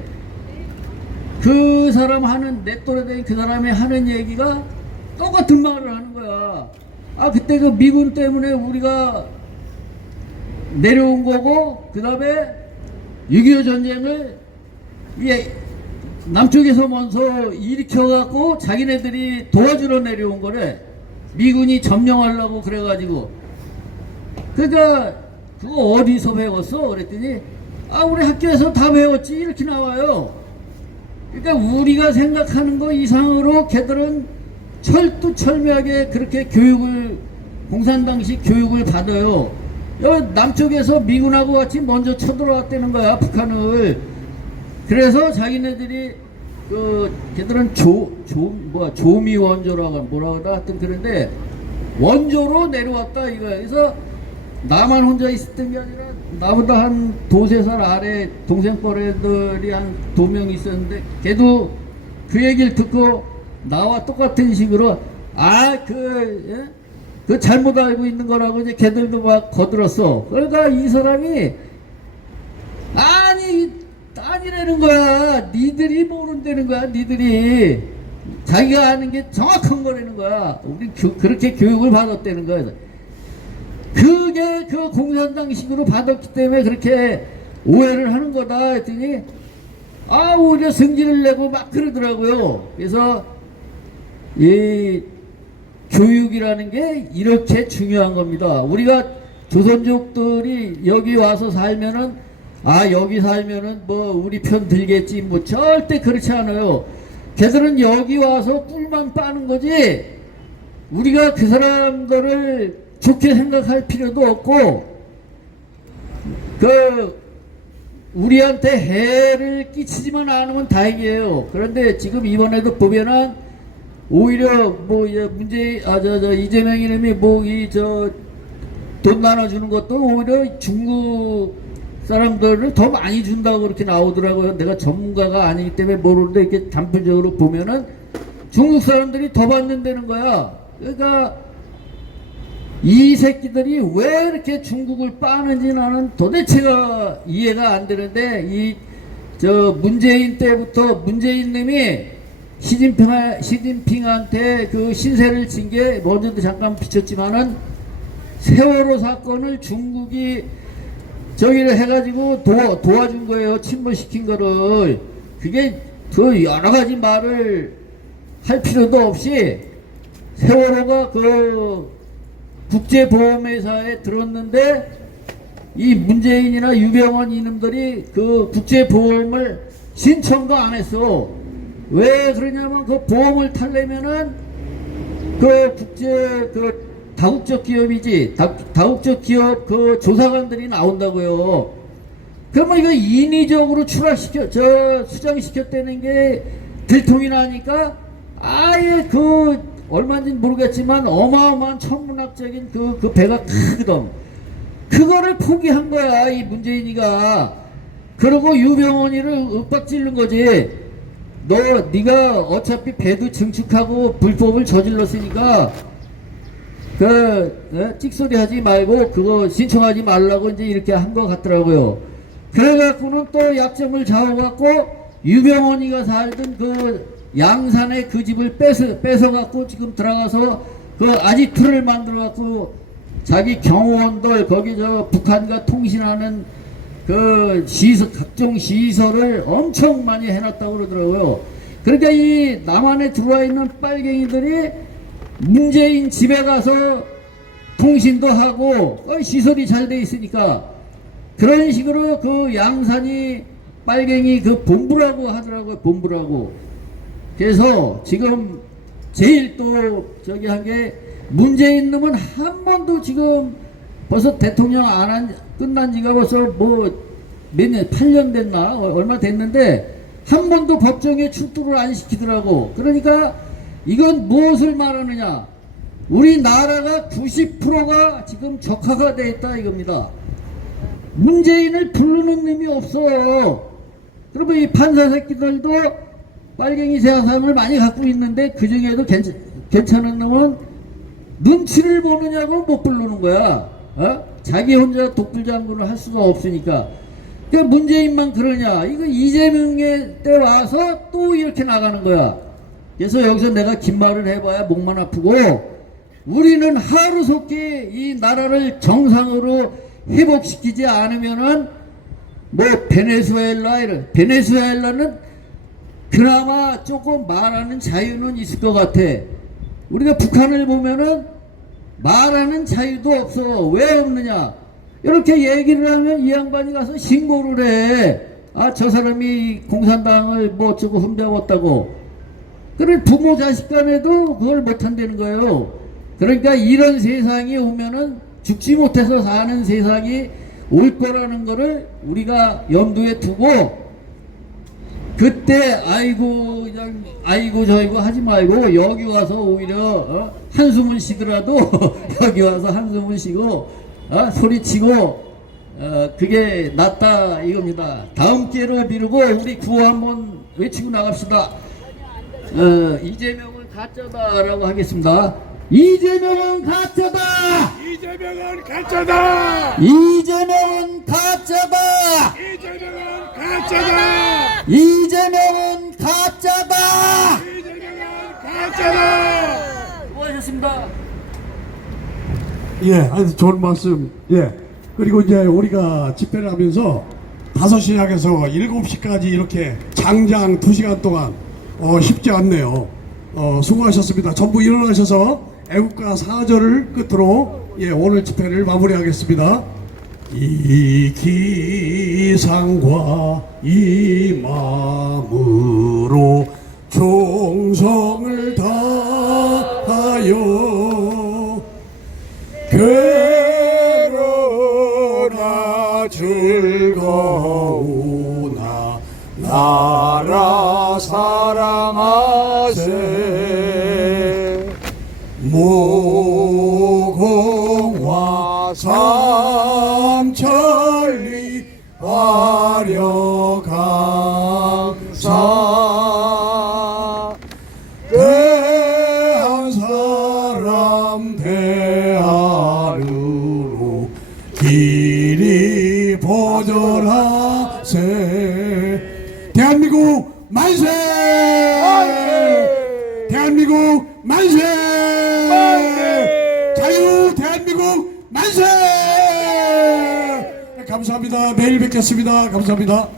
그 사람 내 또래 된 그 사람이 하는 얘기가 똑같은 말을 하는 거야. 그때 그 미군 때문에 우리가 내려온 거고 그 다음에 6.25 전쟁을 남쪽에서 먼저 일으켜갖고 자기네들이 도와주러 내려온 거래. 미군이 점령하려고 그래가지고. 그러니까 그거 어디서 배웠어? 그랬더니 우리 학교에서 다 배웠지 이렇게 나와요. 그러니까 우리가 생각하는 거 이상으로 걔들은 철두철미하게 그렇게 공산당식 교육을 받아요. 남쪽에서 미군하고 같이 먼저 쳐들어왔다는 거야 북한을. 그래서 자기네들이 걔들은 조미 원조라고 뭐라고 하여튼 그런데 원조로 내려왔다 이거야. 그래서 나만 혼자 있었던 게 아니라 나보다 한 두세 살 아래 동생뻘 애들이 한 2명 있었는데 걔도 그 얘기를 듣고 나와 똑같은 식으로 그 잘못 알고 있는 거라고 이제 걔들도 막 거들었어. 그러니까 이 사람이 아니라는 거야. 니들이 모른다는 거야. 니들이 자기가 아는 게 정확한 거라는 거야. 우리 그렇게 교육을 받았다는 거야. 그게 그 공산당식으로 받았기 때문에 그렇게 오해를 하는 거다 했더니 오히려 승질을 내고 막 그러더라고요. 그래서 이 교육이라는 게 이렇게 중요한 겁니다. 우리가 조선족들이 여기 와서 살면은 여기 살면은 우리 편 들겠지 절대 그렇지 않아요. 걔들은 여기 와서 꿀만 빠는 거지 우리가 그 사람들을 좋게 생각할 필요도 없고 우리한테 해를 끼치지만 않으면 다행이에요. 그런데 지금 이번에도 보면은 오히려 뭐 이재명 이름이 뭐 이 돈 나눠주는 것도 오히려 중국 사람들을 더 많이 준다고 그렇게 나오더라고요. 내가 전문가가 아니기 때문에 모르는데 이렇게 단편적으로 보면은 중국 사람들이 더 받는다는 거야. 그러니까 이 새끼들이 왜 이렇게 중국을 빠는지 나는 도대체가 이해가 안 되는데 문재인 때부터 문재인 님이 시진핑한테 그 신세를 진 게 먼저도 잠깐 비쳤지만은 세월호 사건을 중국이 저기를 해가지고 도와준 거예요. 침몰시킨 거를. 그게 그 여러 가지 말을 할 필요도 없이 세월호가 그 국제보험회사에 들었는데 이 문재인이나 유병헌 이놈들이 그 국제보험을 신청도 안 했어. 왜 그러냐면 그 보험을 타려면은 다국적 기업이지. 다국적 기업 그 조사관들이 나온다고요. 그러면 이거 인위적으로 수장시켰다는 게 들통이 나니까 아예 얼마인지 모르겠지만 어마어마한 천문학적인 그 배가 크거든. 그거를 포기한 거야, 이 문재인이가. 그러고 유병헌이를 윽박지른 거지. 네가 어차피 배도 증축하고 불법을 저질렀으니까 찍소리 하지 말고 그거 신청하지 말라고 이제 이렇게 한 것 같더라고요. 그래갖고는 또 약점을 잡아갖고 유병헌이가 살던 그 양산의 그 집을 뺏어갖고 지금 들어가서 그 아지트를 만들어갖고 자기 경호원들 거기 북한과 통신하는 그 각종 시설을 엄청 많이 해놨다고 그러더라고요. 그러니까 이 남한에 들어와 있는 빨갱이들이 문재인 집에 가서 통신도 하고 시설이 잘 돼 있으니까 그런 식으로 그 양산이 빨갱이 그 본부라고 하더라고요. 본부라고. 그래서 지금 제일 또 한 게 문재인 놈은 한 번도 지금 벌써 대통령 끝난 지가 벌써 몇 년, 8년 됐나? 얼마 됐는데 한 번도 법정에 출두를 안 시키더라고. 그러니까 이건 무엇을 말하느냐? 우리나라가 90%가 지금 적화가 돼 있다 이겁니다. 문재인을 부르는 놈이 없어. 그러면 이 판사 새끼들도 빨갱이 세상을 많이 갖고 있는데 그 중에도 괜찮은 놈은 눈치를 보느냐고 못 부르는 거야. 자기 혼자 독불장군을 할 수가 없으니까. 그러니까 문재인만 그러냐? 이거 이재명의 때 와서 또 이렇게 나가는 거야. 그래서 여기서 내가 긴 말을 해봐야 목만 아프고 우리는 하루속히 이 나라를 회복시키지 않으면은 베네수엘라는 그나마 조금 말하는 자유는 있을 것 같아. 우리가 북한을 보면은 말하는 자유도 없어. 왜 없느냐? 이렇게 얘기를 하면 이 양반이 가서 신고를 해. 저 사람이 공산당을 어쩌고 흠잡았다고. 그래 부모 자식 간에도 그걸 못한다는 거예요. 그러니까 이런 세상이 오면은 죽지 못해서 사는 세상이 올 거라는 거를 우리가 염두에 두고 그때 아이고 저이고 하지 말고 여기 와서 오히려 한숨을 쉬더라도 여기 와서 한숨을 쉬고 소리치고 그게 낫다 이겁니다. 다음 기회를 미루고 우리 구호 한번 외치고 나갑시다. 이재명은 가짜다라고 하겠습니다. 이재명은 가짜다. 이재명은 가짜다. 이재명은 가짜다. 이재명은 가짜다. 이재명은 가짜다. 이재명은 가짜다. 수고하셨습니다. 예, 아주 좋은 말씀. 예. 그리고 이제 우리가 집회를 하면서 5시 시작해서 7시까지 이렇게 장장 2시간 동안 쉽지 않네요. 수고하셨습니다. 전부 일어나셔서 애국가 4절을 끝으로 오늘 집회를 마무리하겠습니다. 이 기상과 이 마음으로 충성을 다하여 괴로나 즐거운 무공화 삼천리 화려강사 대한 사람 대하루로 길이 보존하세. 대한민국 만세! 대한민국 만세! 자유 대한민국 만세! 감사합니다. 내일 뵙겠습니다. 감사합니다.